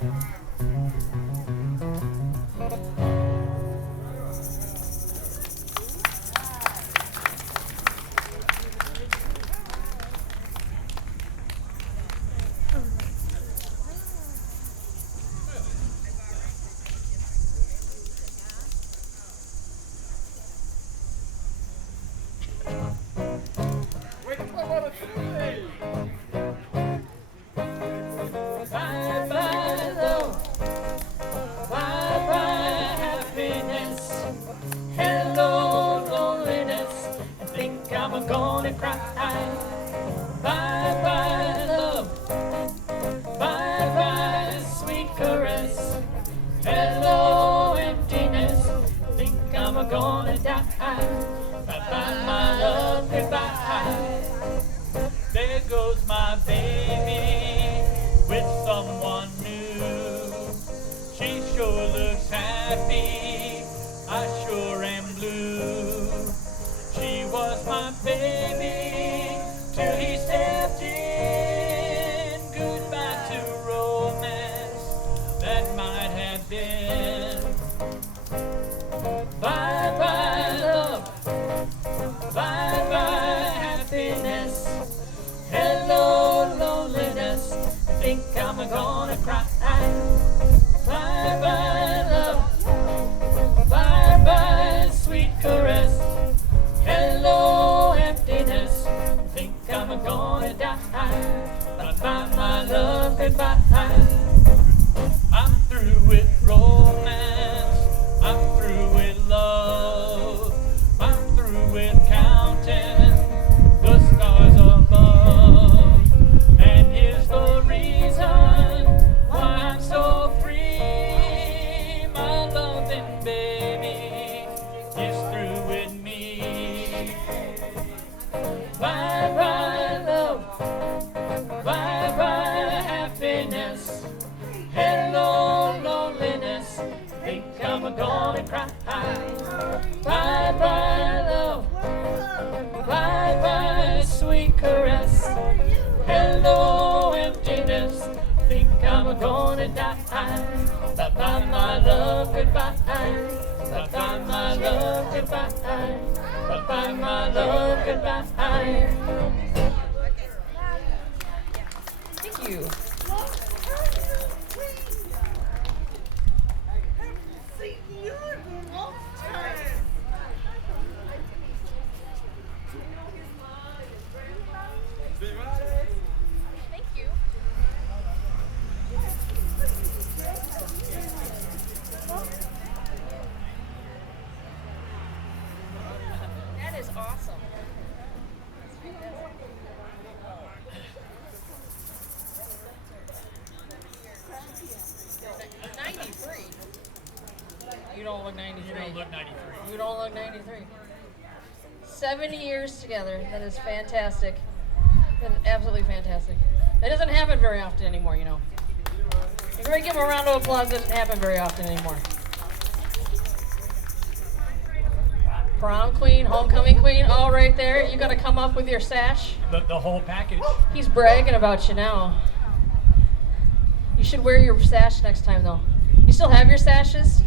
Bye-bye love, bye-bye happiness, hello loneliness, I think I'm gonna cry. Bye-bye love, bye-bye sweet caress, hello emptiness, I think I'm gonna die. Bye-bye my love, goodbye. there goes my baby with someone new. She sure looks happy, I sure am blue. She was my baby till he stepped in. Goodbye to romance that might have been. Bye-bye love, bye-bye happiness, hello loneliness, I think I'm gonna cry. Bye-bye love, bye-bye sweet caress, hello emptiness, I think I'm gonna die. Bye-bye my love, goodbye. I'm through with romance, I'm through with love, I'm through with counting the stars above. And here's the reason why I'm so free. My loving baby is through with me. Bye-bye love, bye-bye happiness, hello loneliness, think I'm gonna cry. Bye-bye love, bye-bye sweet caress, hello emptiness, think I'm gonna die. Bye-bye my love, goodbye. Bye-bye my love, goodbye. Bye-bye my love, goodbye. Thank you. Thank you. That is awesome. That's fantastic. 93. You don't look 93. You don't look 93. You don't look 93. 7 years together. That is fantastic. That is absolutely fantastic. That doesn't happen very often anymore, you know. If we give him a round of applause, it doesn't happen very often anymore. Prom queen, homecoming queen, all right there. You gotta come up with your sash. The whole package. He's bragging about you now. You should wear your sash next time, though. You still have your sashes?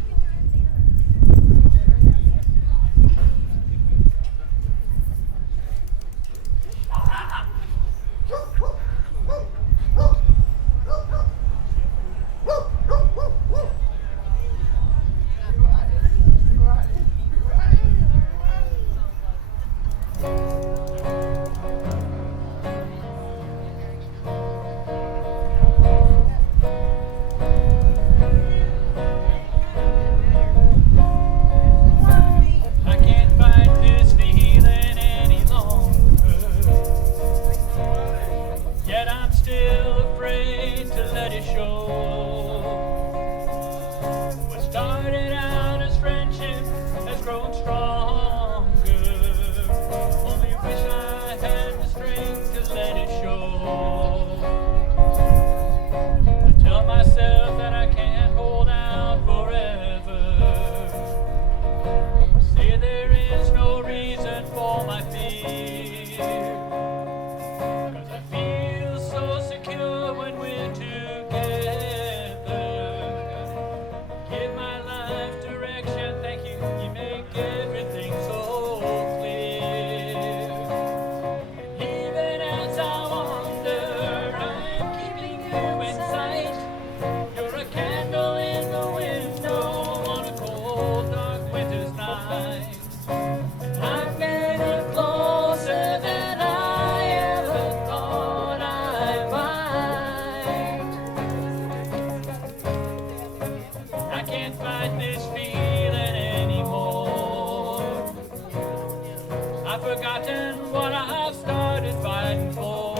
forgotten what I've started fighting for.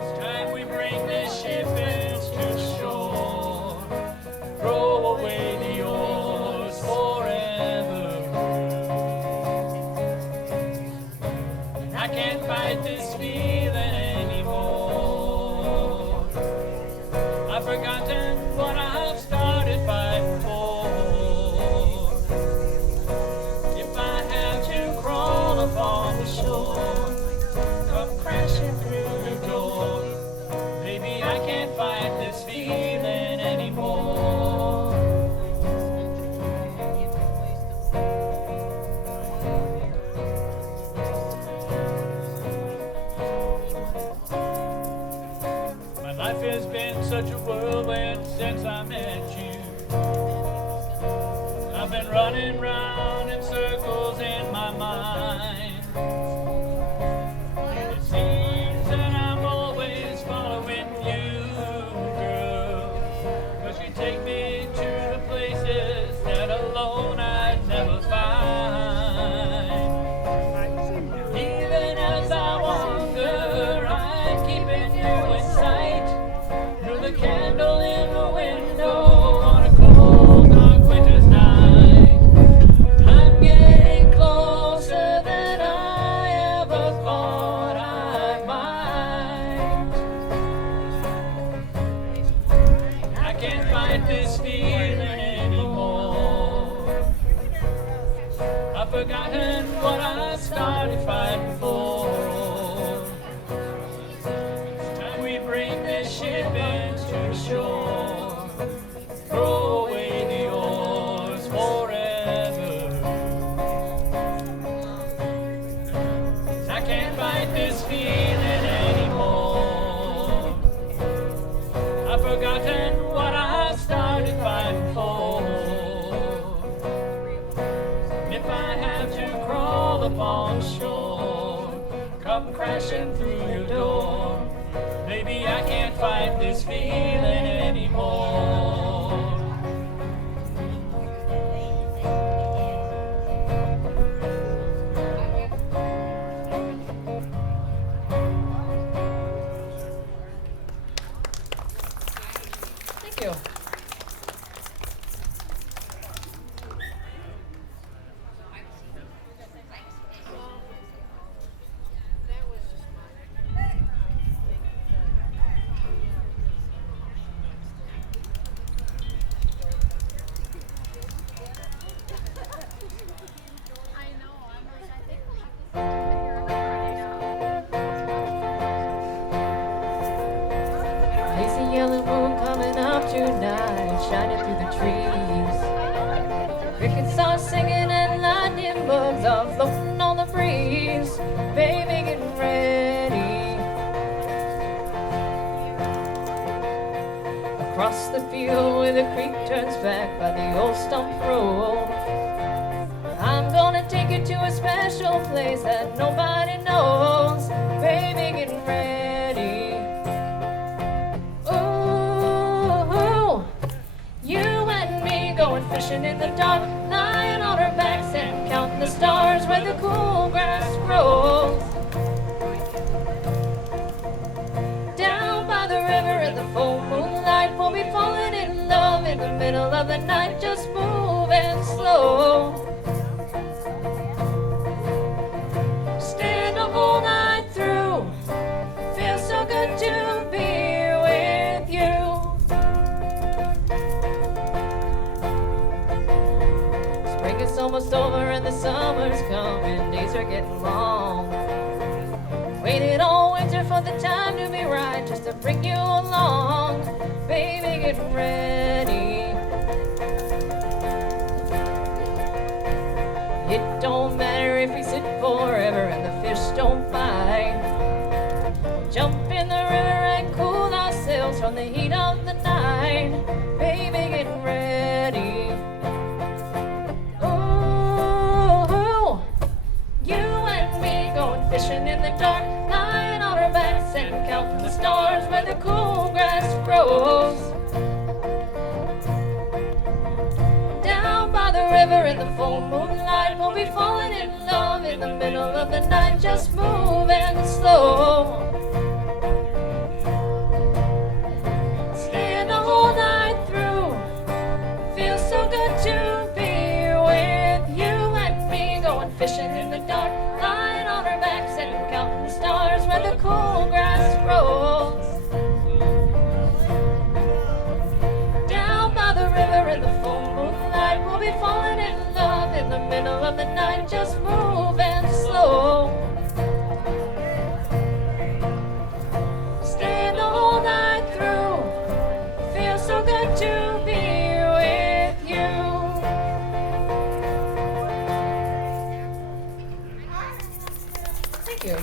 It's time we bring this ship into shore. Throw away the oars forever. I can't fight this feeling anymore. I've forgotten what I've started fighting for. If I have to crawl upon the shore, come crashing through the door, baby, I can't fight this feeling anymore. My life has been such a whirlwind since I met you. I've been running round in circles in my mind. And it seems that I'm always following you, girl. 'Cause you take me to the places that alone I'd never find. Even as I wander, I'm keeping you in sight. You're the candle in the window on a cold, dark winter's night. I'm getting closer than I ever thought I might. I can't fight this feeling anymore. I've forgotten what I started fighting for. It's time we bring this ship into shore. Throw away the oars forever. I can't fight this feeling anymore. I've forgotten what I started fighting for. If I have to crawl upon shore, come crashing through your door, baby, I can't fight this feeling anymore. Thank you. Lazy yellow moon coming up tonight, shining through the trees. Crickets are singing and lightning bugs are floating on the breeze. Baby, get ready. Across the field where the creek turns back by the old stump road, I'm gonna take you to a special place that nobody knows. Baby, get ready. Ooh, you and me going fishing in the dark, lying on our backs and counting the stars where the cool grass grows. Down by the river in the full moonlight, we'll be falling in love in the middle of the night, just moving slow. Stand the whole night through, feels so good to be with you. Spring is almost over and the summer's coming, days are getting long. Waited all winter for the time to be right, just to bring you along. Baby, get ready. It don't matter if we sit forever and the fish don't bite. Jump in the river and cool ourselves from the heat of the night. Baby, get ready. Ooh, you and me going fishing in the dark, lying on our backs and counting the stars where the cool grass grows. Down by the river in the full moonlight. We'll be falling in love in the middle of the night, just moving slow. Staying the whole night through. Feels so good to be with you and me. Going fishing in the dark, lying on our backs and counting the stars where the cool grass grows. Down by the river in the full moonlight, we'll be falling in love in the middle of the night, just moving slow. Staying the whole night through. Feels so good to be with you. Thank you.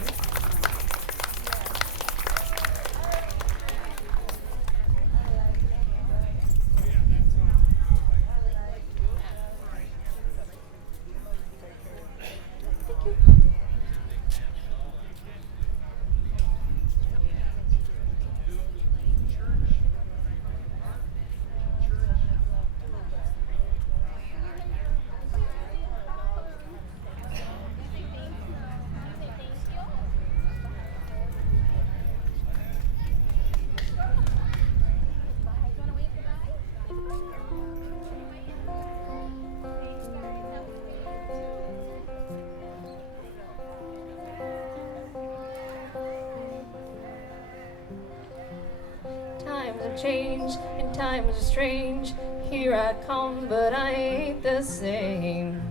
Times have changed and times are strange. Here I come, but I ain't the same.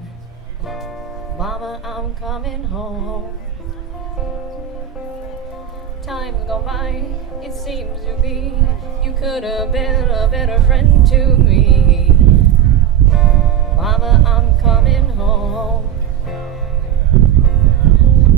Mama, I'm coming home. Time go by, it seems to be you could have been a better friend to me. Mama, I'm coming home.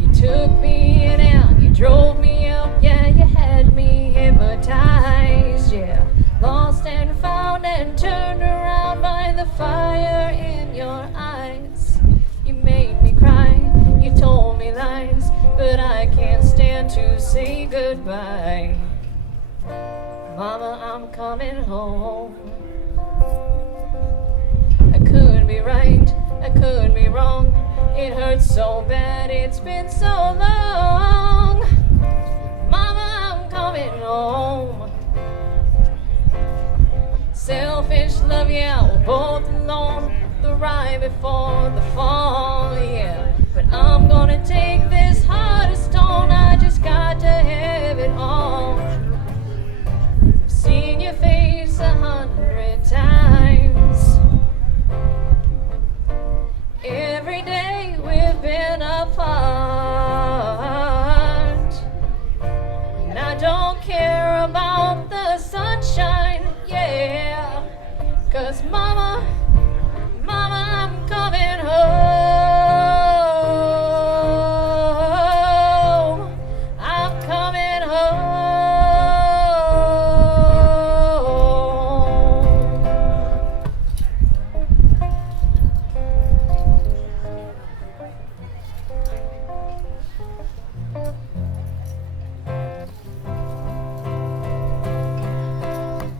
You took me in out, you drove me out, yeah, you had me hypnotized, yeah. Lost and found and turned around by the fire in your eyes. You made me cry, you told me lies, but I can't stand to say goodbye. Mama, I'm coming home. I could be right, I could be wrong. It hurts so bad, it's been so long. Mama, I'm coming home. Selfish love, yeah, we're both alone. The ride before the fall, yeah. But I'm gonna take this heart of stone. I just got to have it all. I've seen your face 100 times. Every day we've been apart. And I don't care about the sunshine, yeah. 'Cause mama, I'm coming home. I'm coming home.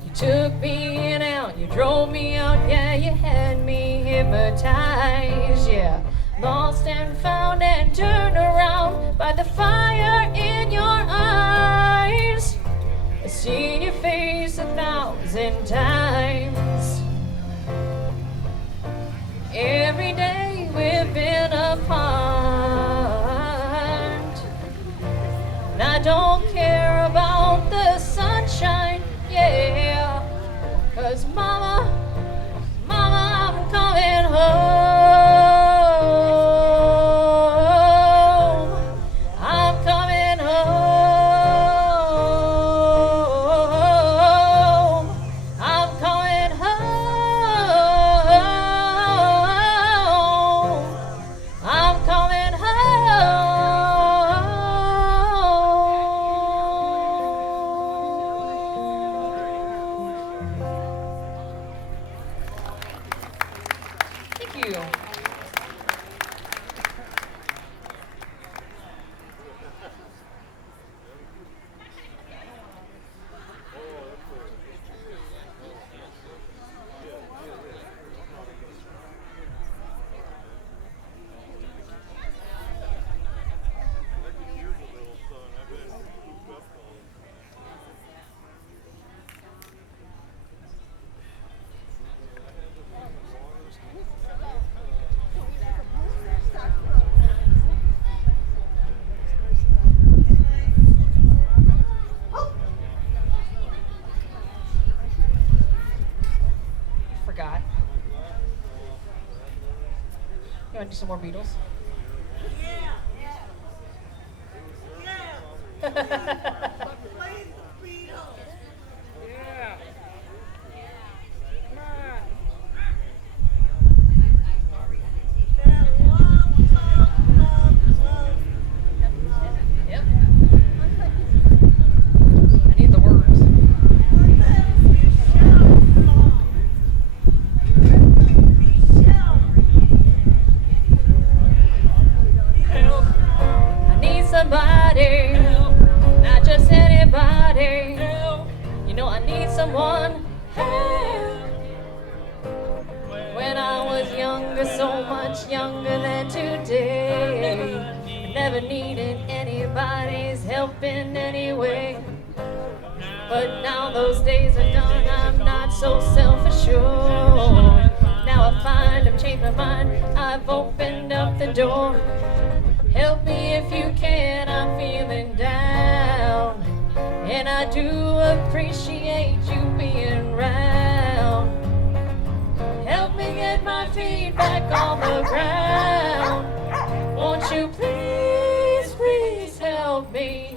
You took me in out, you drove me out, yeah, you had me hypnotized, yeah. Lost and found and turned around by the fire in your eyes. I've seen your face 1,000 times. Every day we've been apart. And I don't care about the sunshine, yeah. 'Cause mama, I'm coming home. I'm coming home. I'm coming home. I'm coming home. Thank you. You want to do some more Beatles? Yeah. Come on. Yep. I need the words. Help, I need somebody, help, not just anybody. help. You know I need someone. Help. When I was younger, so much younger than today, I never needed anybody's help in any way. But now those days are done, I'm not so self-assured. Now I find I've changed my mind, I've opened up the door. Help me if you can, I'm feeling down. And I do appreciate you being around. Help me get my feet back on the ground. Won't you please, please help me?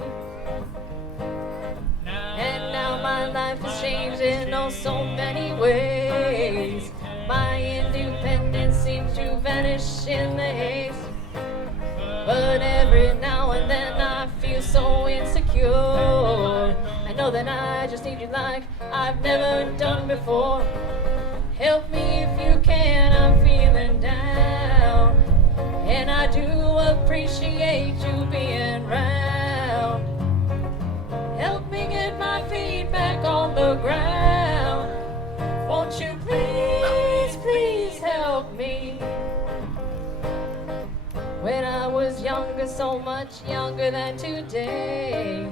And now my life has changed in oh so many ways. My independence seems to vanish in the haze. But every now and then I feel so insecure. I know that I just need you like I've never done before. Help me if you can, I'm feeling down. And I do appreciate you being around. Help me get my feet back on the ground. Won't you please, please help me? When I was younger, so much younger than today,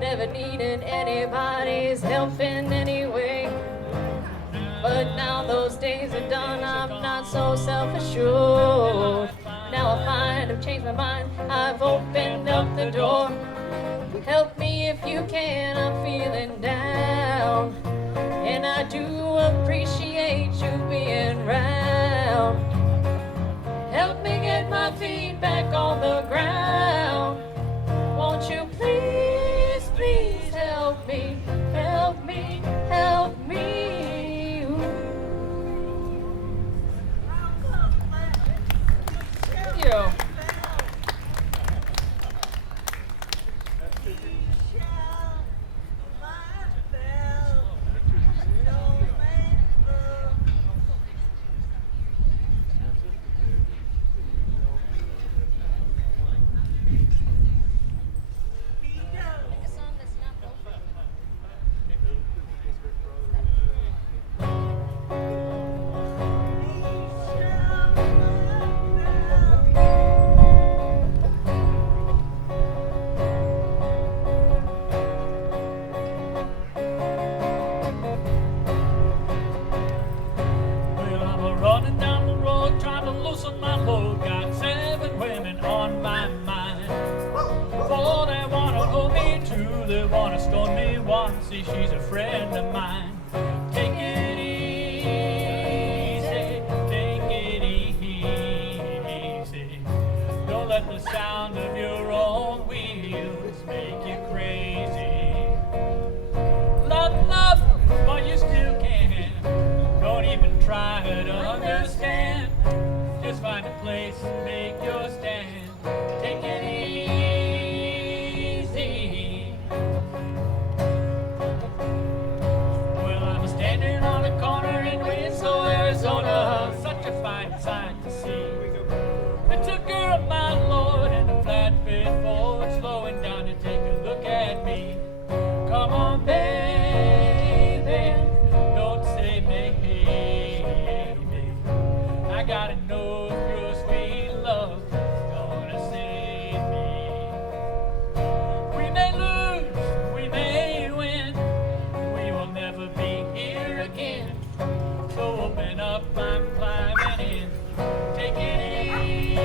never needed anybody's help in any way. But now those days are done, I'm not so self-assured. Now I find I've changed my mind, I've opened up the door. Help me if you can, I'm feeling down. And I do appreciate you being around. Help me get my feet back on the ground. Won't you please, please help me, help me, help me. Ooh. Thank you. Well, I'm running down the road trying to loosen my load. Got 7 women on my mind. 4 they wanna hold me, 2 they wanna stone me. 1 see she's a friend of mine. Take it easy, take it easy. Don't let the sound of your own wheels make you crazy. Love, but you still can. Don't even try to understand. Just find a place and make your stand. Take it easy. Well, I'm standing on a corner in Winslow, Arizona. Such a fine sight to see. I took her up my Lord and a flatbed Ford, slowing down to take a look at me. Come on, baby, don't say maybe. I gotta know if your sweet love is gonna save me. We may lose, we may win, we will never be here again. So open up, I'm climbing in. Take it easy.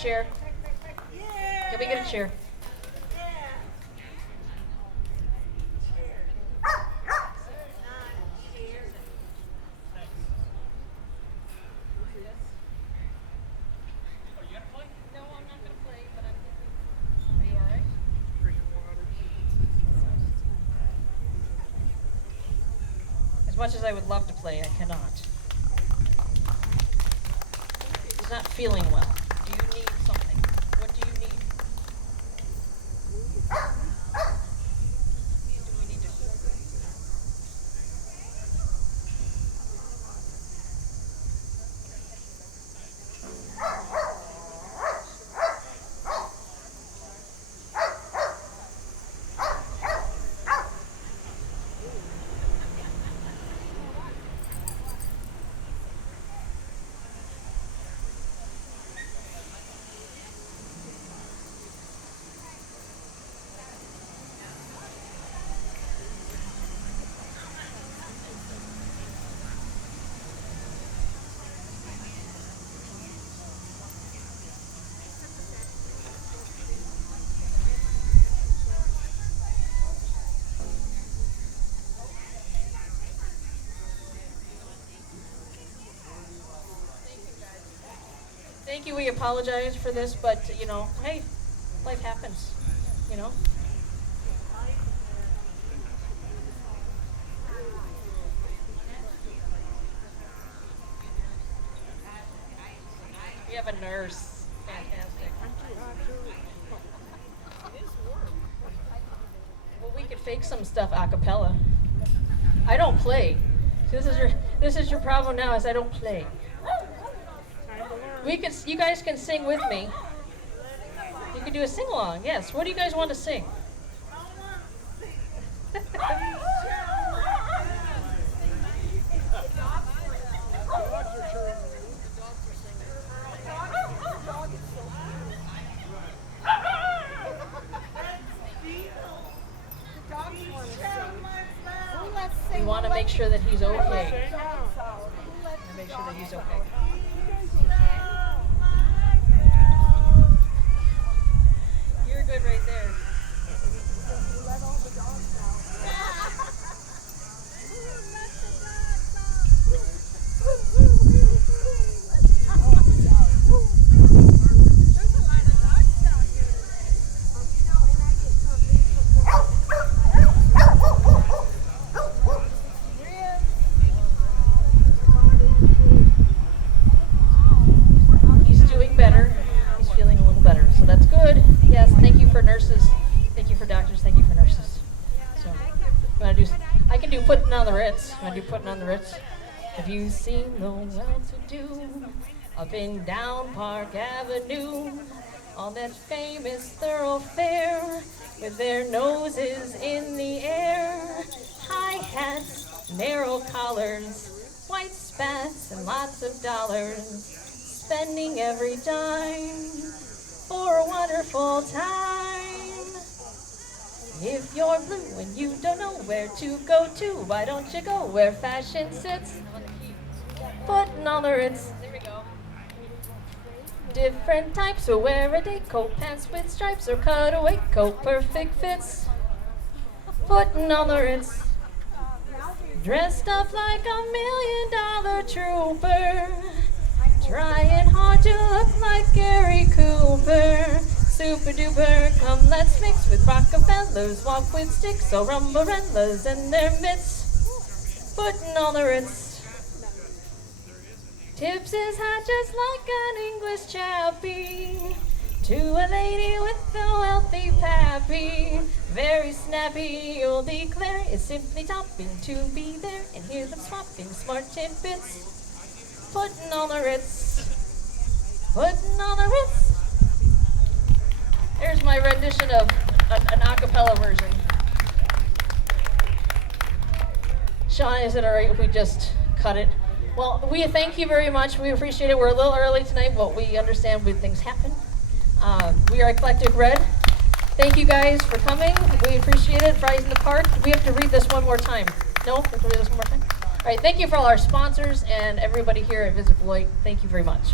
chair? Can we get a chair? Are you gonna play? No, I'm not gonna play, but are you alright? Drinking water. As much as I would love to play, I cannot. He's not feeling well. Do you need something? What do you need? Do we need to? Thank you. We apologize for this, but you know, hey, life happens. You know. We have a nurse. Fantastic. Well, we could fake some stuff a cappella. I don't play. See, this is your problem now. Is I don't play. You guys can sing with me. You can do a sing along. Yes. What do you guys want to sing? We want to make sure that he's okay. Make sure that he's okay. You're good right there. He's doing better. He's feeling a little better, so that's good. Yes, thank you for nurses. Thank you for doctors. Thank you for nurses. So, you wanna do? I can do putting on the Ritz. Want to do putting on the Ritz? Have you seen the well-to-do up and down Park Avenue on that famous thoroughfare with their noses in the air? High hats, narrow collars, white spats, and lots of dollars, spending every dime for a wonderful time. If you're blue and you don't know where to go to, why don't you go where fashion sits? Putting on the Ritz. There we go. Different types will wear a day coat, pants with stripes, or cutaway coat, perfect fits. Putting on the Ritz. Dressed up like $1 million trooper, trying hard to look like Gary Cooper. Super duper, come let's mix with Rockefellers, walk with sticks or umbrellas in their midst. Putting on the Ritz. Tips his hat just like an English chappie to a lady with a wealthy pappy. Very snappy, you'll declare it's simply topping to be there and hear them swapping smart tidbits. Putting on the Ritz. Putting on the Ritz. There's my rendition of an a cappella version. Sean, is it all right if we just cut it? Well, we thank you very much. We appreciate it. We're a little early tonight, but we understand when things happen. We are Eclectic Red. Thank you guys for coming. We appreciate it. Fridays in the Park. We have to read this one more time. No? We have to read this one more time? All right. Thank you for all our sponsors and everybody here at Visit Beloit. Thank you very much.